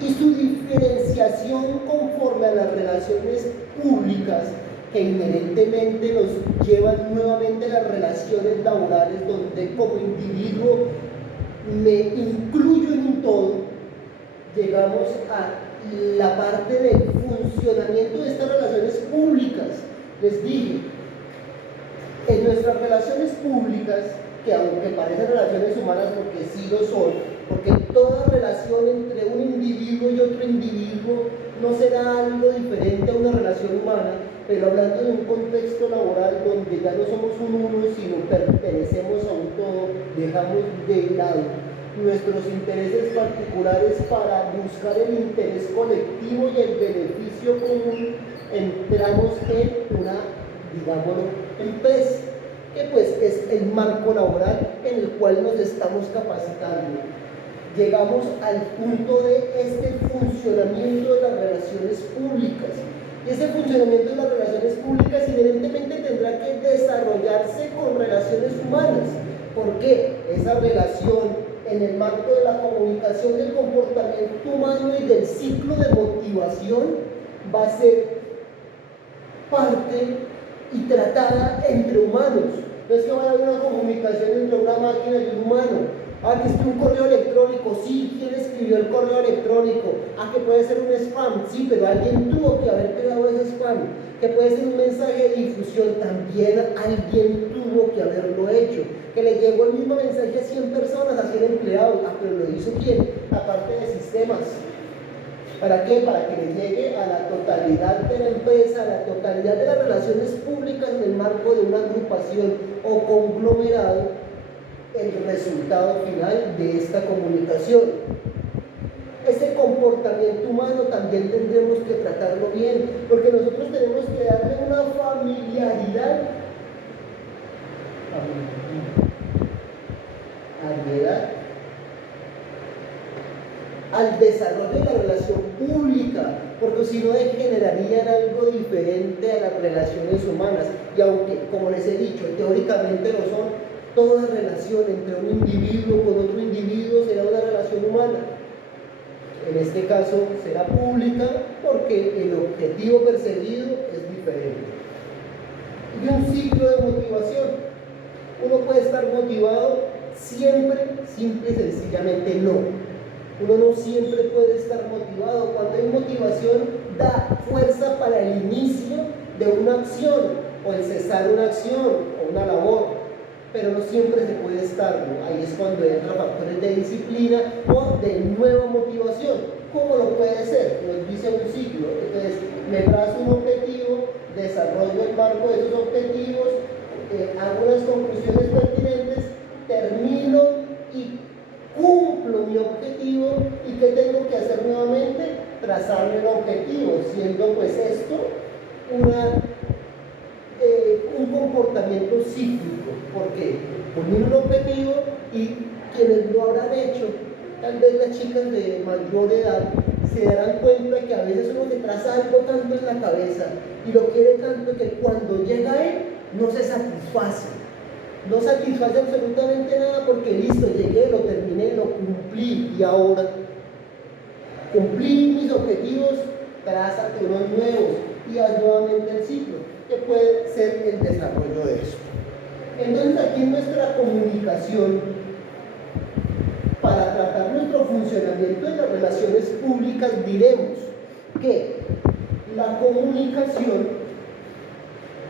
y su diferenciación conforme a las relaciones públicas que inherentemente nos llevan nuevamente a las relaciones laborales, donde como individuo me incluyo en un todo. Llegamos a la parte del funcionamiento de estas relaciones públicas. Les dije, en nuestras relaciones públicas, que aunque parecen relaciones humanas, porque sí lo son, porque toda relación entre un individuo y otro individuo no será algo diferente a una relación humana, pero hablando de un contexto laboral donde ya no somos un uno, sino pertenecemos a un todo, dejamos de lado nuestros intereses particulares para buscar el interés colectivo y el beneficio común, entramos en una, digámoslo, empresa, que pues es el marco laboral en el cual nos estamos capacitando. Llegamos al punto de este funcionamiento de las relaciones públicas. Y ese funcionamiento de las relaciones públicas inherentemente tendrá que desarrollarse con relaciones humanas. ¿Por qué? Esa relación en el marco de la comunicación del comportamiento humano y del ciclo de motivación va a ser parte y tratada entre humanos. No es que vaya a haber una comunicación entre una máquina y un humano. Que es un correo electrónico, sí, ¿quién escribió el correo electrónico? Que puede ser un spam, sí, pero alguien tuvo que haber creado ese spam. Que puede ser un mensaje de difusión, también alguien tuvo que haberlo hecho. Que le llegó el mismo mensaje a 100 personas, a 100 empleados, pero lo hizo ¿quién? La parte de sistemas. ¿Para qué? Para que le llegue a la totalidad de la empresa, a la totalidad de las relaciones públicas en el marco de una agrupación o conglomerado, el resultado final de esta comunicación. Ese comportamiento humano también tendremos que tratarlo bien, porque nosotros tenemos que darle una familiaridad al desarrollo de la relación pública, porque si no degenerarían algo diferente a las relaciones humanas. Y aunque, como les he dicho, teóricamente lo son, toda relación entre un individuo con otro individuo será una relación humana. En este caso será pública porque el objetivo perseguido es diferente. Y un ciclo de motivación. Uno puede estar motivado siempre, simple y sencillamente no. Uno no siempre puede estar motivado. Cuando hay motivación, da fuerza para el inicio de una acción, o el cesar una acción, o una labor. Pero no siempre se puede estarlo. Ahí es cuando entran factores de disciplina o de nueva motivación. ¿Cómo lo puede ser? Nos dice un ciclo. Entonces, me trazo un objetivo, desarrollo el marco de esos objetivos, hago las conclusiones pertinentes, termino y cumplo mi objetivo. ¿Y qué tengo que hacer nuevamente? Trazarme el objetivo, siendo pues esto un comportamiento cíclico, porque ponen un objetivo y quienes lo habrán hecho, tal vez las chicas de mayor edad, se darán cuenta que a veces uno se traza algo tanto en la cabeza y lo quiere tanto que cuando llega a él no se satisface. No satisface absolutamente nada porque listo, llegué, lo terminé, lo cumplí y ahora cumplí mis objetivos, trázate unos nuevos y haz nuevamente el ciclo, que puede ser el desarrollo de esto. Entonces aquí en nuestra comunicación, para tratar nuestro funcionamiento en las relaciones públicas, diremos que la comunicación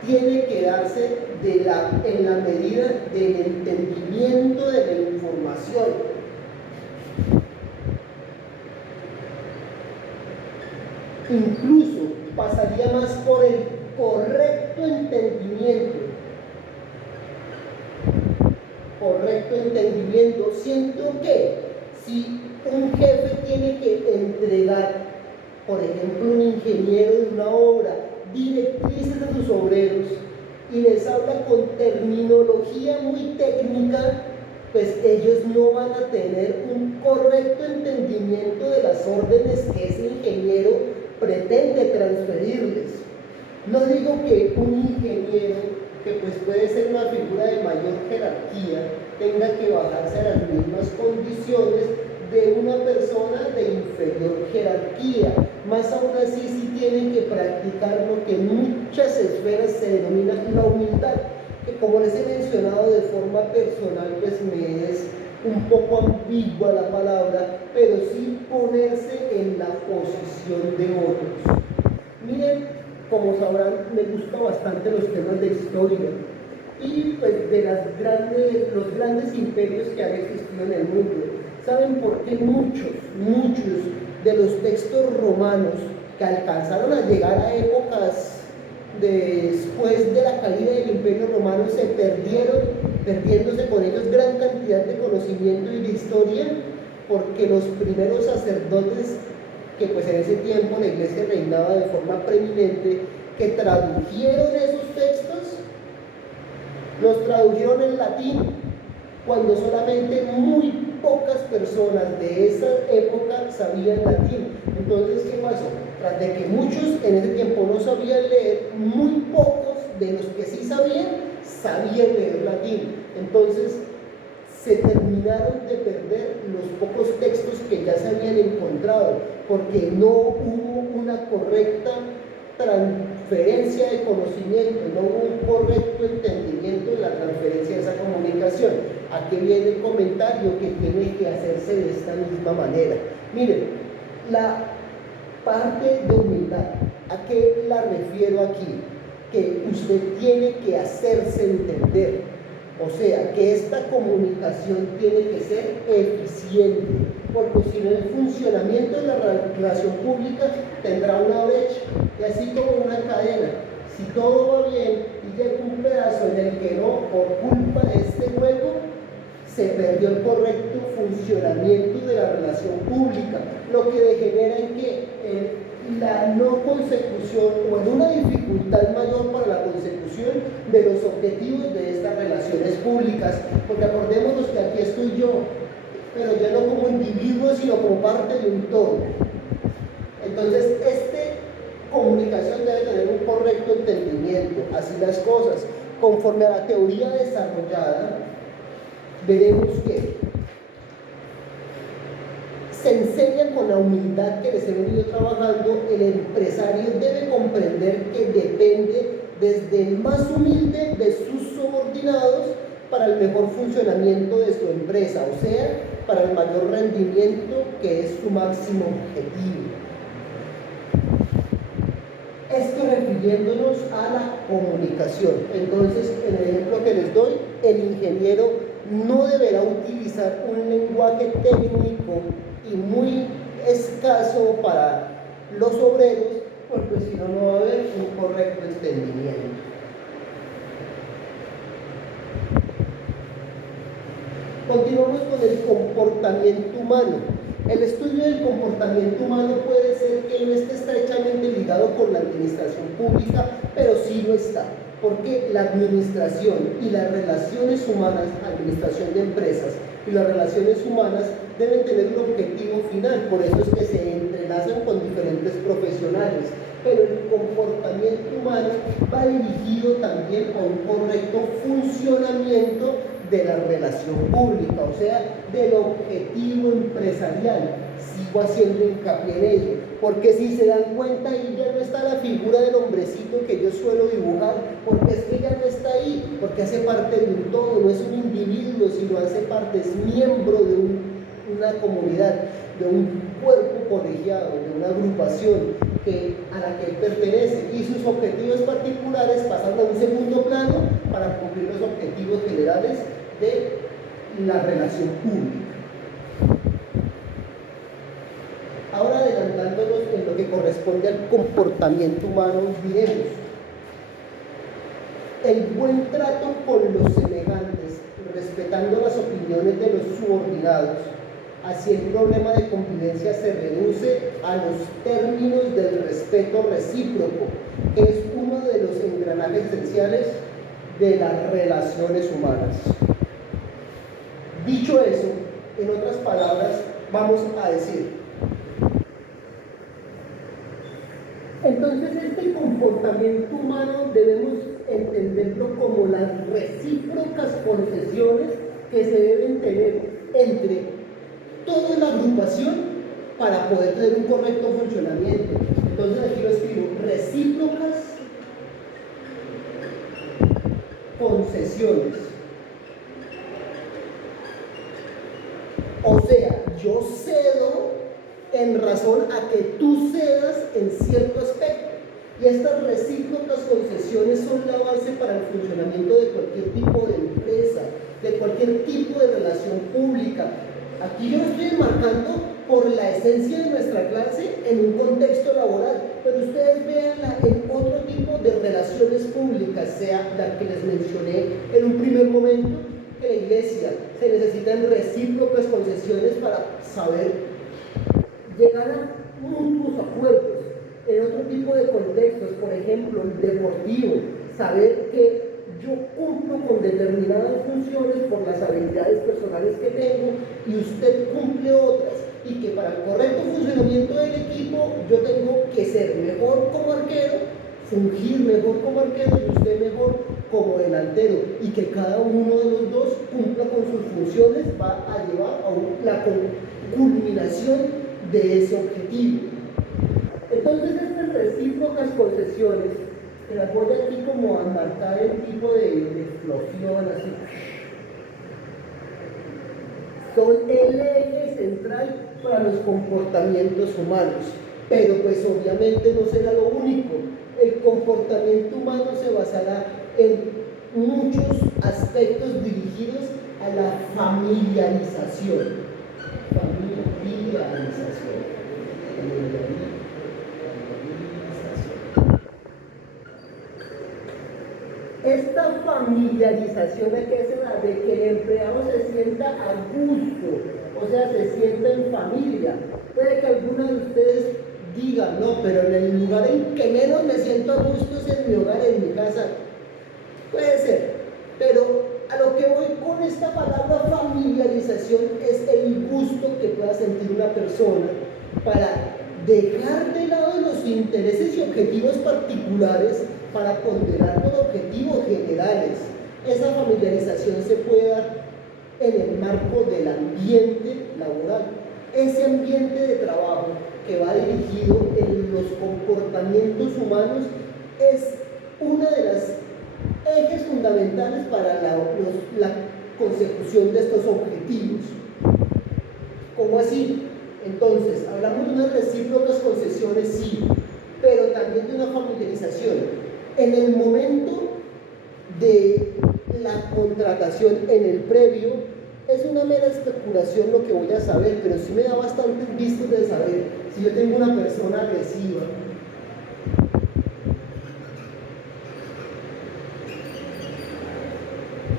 tiene que darse en la medida del entendimiento de la información. Incluso pasaría más por el correcto entendimiento. Correcto entendimiento. Siento que si un jefe tiene que entregar, por ejemplo, un ingeniero de una obra, directrices a sus obreros y les habla con terminología muy técnica, pues ellos no van a tener un correcto entendimiento de las órdenes que ese ingeniero pretende transferirles. No digo que un ingeniero, que pues puede ser una figura de mayor jerarquía, tenga que bajarse a las mismas condiciones de una persona de inferior jerarquía. Más aún así, sí tienen que practicar lo que en muchas esferas se denomina la humildad, que como les he mencionado de forma personal, pues me es un poco ambigua la palabra, pero sí ponerse en la posición de otros. Miren, como sabrán, me gustan bastante los temas de historia y pues de los grandes imperios que han existido en el mundo. ¿Saben por qué muchos de los textos romanos que alcanzaron a llegar a épocas después de la caída del Imperio Romano se perdieron, perdiéndose con ellos gran cantidad de conocimiento y de historia? Porque los primeros sacerdotes, que pues en ese tiempo la iglesia reinaba de forma preeminente, que tradujeron esos textos, los tradujeron en latín, cuando solamente muy pocas personas de esa época sabían latín. Entonces, ¿qué pasó? Tras de que muchos en ese tiempo no sabían leer, muy pocos de los que sí sabían leer latín. Entonces, se terminaron de perder los pocos textos que ya se habían encontrado, porque no hubo una correcta transferencia de conocimiento, no hubo un correcto entendimiento de la transferencia de esa comunicación. Aquí viene el comentario que tiene que hacerse de esta misma manera. Miren, la parte de humildad, ¿a qué la refiero aquí? Que usted tiene que hacerse entender. O sea, que esta comunicación tiene que ser eficiente, porque si no, el funcionamiento de la relación pública tendrá una brecha, y así como una cadena. Si todo va bien y llega un pedazo en el que no, por culpa de este hueco, se perdió el correcto funcionamiento de la relación pública, lo que degenera en que la no consecución o en una dificultad mayor para la consecución de los objetivos de estas relaciones públicas, porque acordémonos que aquí estoy yo, pero ya no como individuo, sino como parte de un todo. Entonces, esta comunicación debe tener un correcto entendimiento. Así las cosas, conforme a la teoría desarrollada, veremos que se enseña con la humildad que les he venido trabajando. El empresario debe comprender que depende desde el más humilde de sus subordinados para el mejor funcionamiento de su empresa, o sea, para el mayor rendimiento, que es su máximo objetivo. Esto refiriéndonos a la comunicación. Entonces, en el ejemplo que les doy, el ingeniero no deberá utilizar un lenguaje técnico y muy escaso para los obreros, porque si no, no va a haber un correcto entendimiento. Continuamos con el comportamiento humano. El estudio del comportamiento humano puede ser que no esté estrechamente ligado con la administración pública, pero sí lo está, porque la administración y las relaciones humanas, administración de empresas y las relaciones humanas deben tener un objetivo final, por eso es que se entrelazan con diferentes profesionales, pero el comportamiento humano va dirigido también a un correcto funcionamiento de la relación pública, o sea, del objetivo empresarial. Sigo haciendo hincapié en ello, porque si se dan cuenta, ahí ya no está la figura del hombrecito que yo suelo dibujar, porque es que ya no está ahí, porque hace parte de un todo, no es un individuo, sino hace parte, es miembro de una comunidad, de un cuerpo colegiado, de una agrupación a la que él pertenece, y sus objetivos particulares pasan a un segundo plano para cumplir los objetivos generales de la relación pública. Ahora, adelantándonos en lo que corresponde al comportamiento humano, diremos: el buen trato con los semejantes, respetando las opiniones de los subordinados. Así el problema de convivencia se reduce a los términos del respeto recíproco, que es uno de los engranajes esenciales de las relaciones humanas. Dicho eso, en otras palabras, vamos a decir: entonces este comportamiento humano debemos entenderlo como las recíprocas concesiones que se deben tener entre toda la agrupación para poder tener un correcto funcionamiento. Entonces aquí lo escribo: recíprocas concesiones. O sea, yo cedo en razón a que tú cedas en cierto aspecto. Y estas recíprocas concesiones son la base para el funcionamiento de cualquier tipo de empresa, de cualquier tipo de relación pública. Aquí yo lo estoy enmarcando por la esencia de nuestra clase en un contexto laboral, pero ustedes véanla en otro tipo de relaciones públicas, sea la que les mencioné en un primer momento, que la iglesia se necesitan recíprocas concesiones para saber llegar a mutuos acuerdos. En otro tipo de contextos, por ejemplo, el deportivo, saber que yo cumplo con determinadas funciones por las habilidades personales que tengo y usted cumple otras, y que para el correcto funcionamiento del equipo yo tengo que ser mejor como arquero, fungir mejor como arquero y usted mejor como delantero, y que cada uno de los dos cumpla con sus funciones, va a llevar a la culminación de ese objetivo. Entonces estas recíprocas concesiones, que las voy aquí como a marcar el tipo de explosión, así, son el eje central para los comportamientos humanos. Pero pues obviamente no será lo único. El comportamiento humano se basará en muchos aspectos dirigidos a la familiarización. Esta familiarización, ¿a qué se da? De que el empleado se sienta a gusto, o sea, se sienta en familia. Puede que alguno de ustedes diga: no, pero en el lugar en que menos me siento a gusto es en mi hogar, en mi casa. Puede ser, pero a lo que voy con esta palabra familiarización es el gusto que pueda sentir una persona para dejar de lado los intereses y objetivos particulares para ponderar por objetivos generales. Esa familiarización se puede dar en el marco del ambiente laboral. Ese ambiente de trabajo que va dirigido en los comportamientos humanos es una de las ejes fundamentales para la consecución de estos objetivos. ¿Cómo así? Entonces, hablamos de unas recíprocas concesiones, sí, pero también de una familiarización. En el momento de la contratación, en el previo, es una mera especulación lo que voy a saber, pero sí me da bastantes vistos de saber si yo tengo una persona agresiva,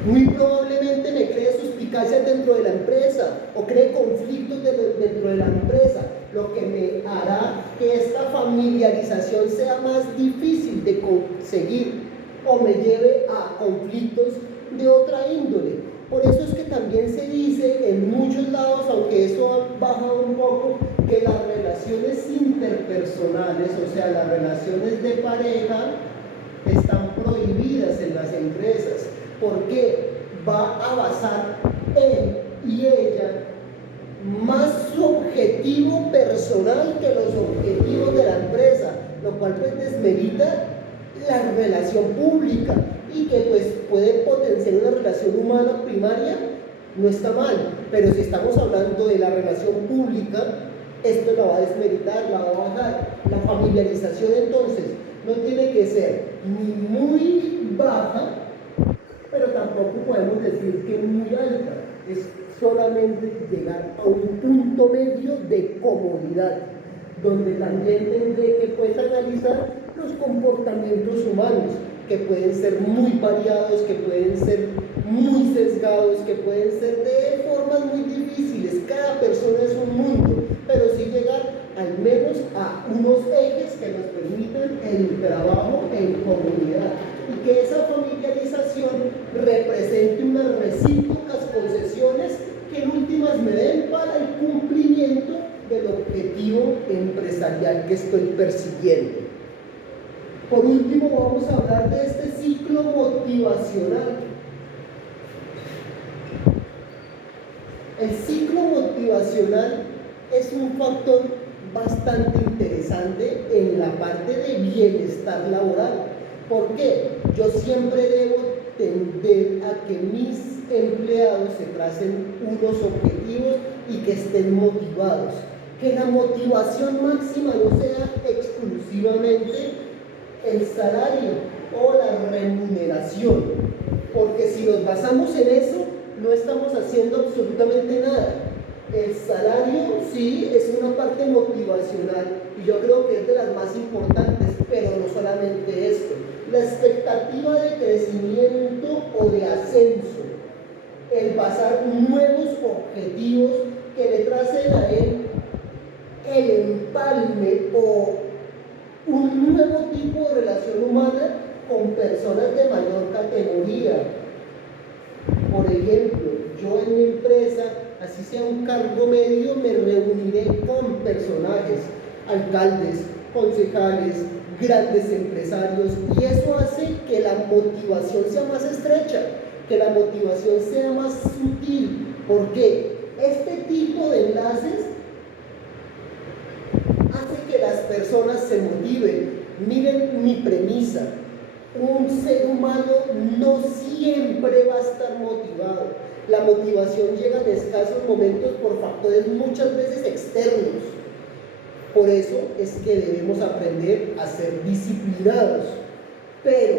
muy probablemente me cree suspicacias dentro de la empresa o cree conflictos dentro de la empresa, lo que me hará que esta familiarización sea más difícil de conseguir o me lleve a conflictos de otra índole. Por eso es que también se dice en muchos lados, aunque eso ha bajado un poco, que las relaciones interpersonales, o sea, las relaciones de pareja, están prohibidas en las empresas. Porque va a basar él y ella más su objetivo personal que los objetivos de la empresa, lo cual pues desmerita la relación pública, y que pues puede potenciar una relación humana primaria, no está mal, pero si estamos hablando de la relación pública, esto la va a desmeritar, la va a bajar. La familiarización entonces no tiene que ser ni muy baja, pero tampoco podemos decir que es muy alta, es solamente llegar a un punto medio de comodidad, donde también tendré que pues analizar los comportamientos humanos, que pueden ser muy variados, que pueden ser muy sesgados, que pueden ser de formas muy difíciles. Cada persona es un mundo, pero sí llegar al menos a unos ejes que nos permitan el trabajo en comunidad, y que esa familiarización represente unas recíprocas concesiones que en últimas me den para el cumplimiento del objetivo empresarial que estoy persiguiendo. Por último, vamos a hablar de este ciclo motivacional. El ciclo motivacional es un factor bastante interesante en la parte de bienestar laboral. ¿Por qué? Yo siempre debo tender a que mis empleados se tracen unos objetivos y que estén motivados. Que la motivación máxima no sea exclusivamente el salario o la remuneración, porque si nos basamos en eso, no estamos haciendo absolutamente nada. El salario sí es una parte motivacional y yo creo que es de las más importantes, pero no solamente esto. La expectativa de crecimiento o de ascenso, el basar nuevos objetivos que le tracen a él el empalme o un nuevo tipo de relación humana con personas de mayor categoría. Por ejemplo, yo en mi empresa, así sea un cargo medio, me reuniré con personajes, alcaldes, concejales, grandes empresarios, y eso hace que la motivación sea más estrecha, que la motivación sea más sutil, porque este tipo de enlaces hace que las personas se motiven. Miren mi premisa: un ser humano no siempre va a estar motivado. La motivación llega en escasos momentos por factores muchas veces externos. Por eso es que debemos aprender a ser disciplinados. Pero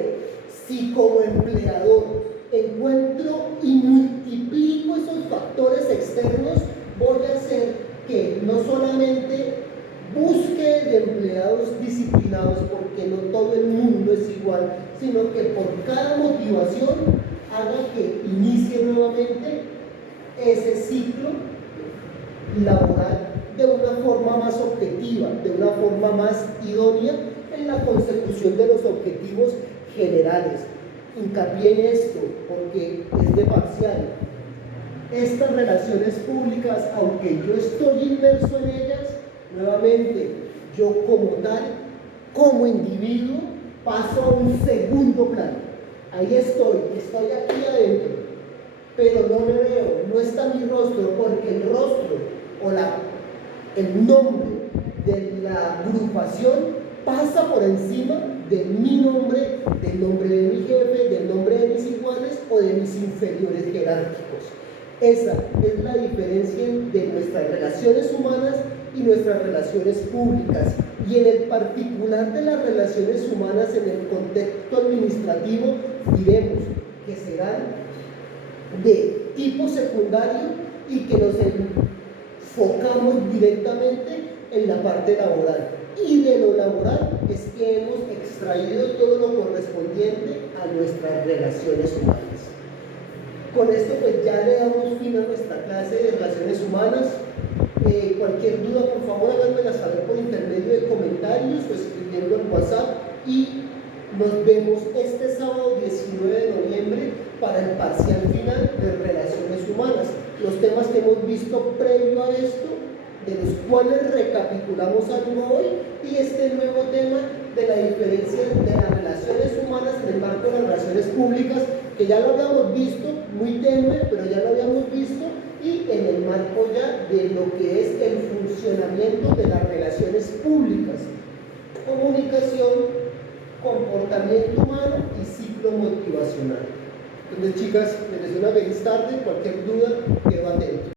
si como empleador encuentro y multiplico esos factores externos, voy a hacer que no solamente busque de empleados disciplinados, porque no todo el mundo es igual, sino que por cada motivación haga que inicie nuevamente ese ciclo laboral de una forma más objetiva, de una forma más idónea en la consecución de los objetivos generales. Hincapié en esto porque es de parcial. Estas relaciones públicas, aunque yo estoy inmerso en ellas, nuevamente, yo como tal, como individuo, paso a un segundo plano. Ahí estoy aquí adentro, pero no me veo, no está mi rostro, porque el rostro o el nombre de la agrupación pasa por encima de mi nombre, del nombre de mi jefe, del nombre de mis iguales o de mis inferiores jerárquicos. Esa es la diferencia de nuestras relaciones humanas y nuestras relaciones públicas, y en el particular de las relaciones humanas en el contexto administrativo diremos que serán de tipo secundario y que nos enfocamos directamente en la parte laboral, y de lo laboral es que hemos extraído todo lo correspondiente a nuestras relaciones humanas. Con esto pues ya le damos fin a nuestra clase de relaciones humanas. Cualquier duda, por favor, háganmela saber por intermedio de comentarios o escribiendo en WhatsApp, y nos vemos este sábado 19 de noviembre para el parcial final de relaciones humanas. Los temas que hemos visto previo a esto, de los cuales recapitulamos algo hoy, y este nuevo tema de la diferencia de las relaciones humanas en el marco de las relaciones públicas, que ya lo habíamos visto, muy tenue, pero ya lo habíamos visto, y en el marco ya de lo que es el funcionamiento de las relaciones públicas: comunicación, comportamiento humano y ciclo motivacional. Entonces, chicas, les deseo una feliz tarde. Cualquier duda, quedo atento.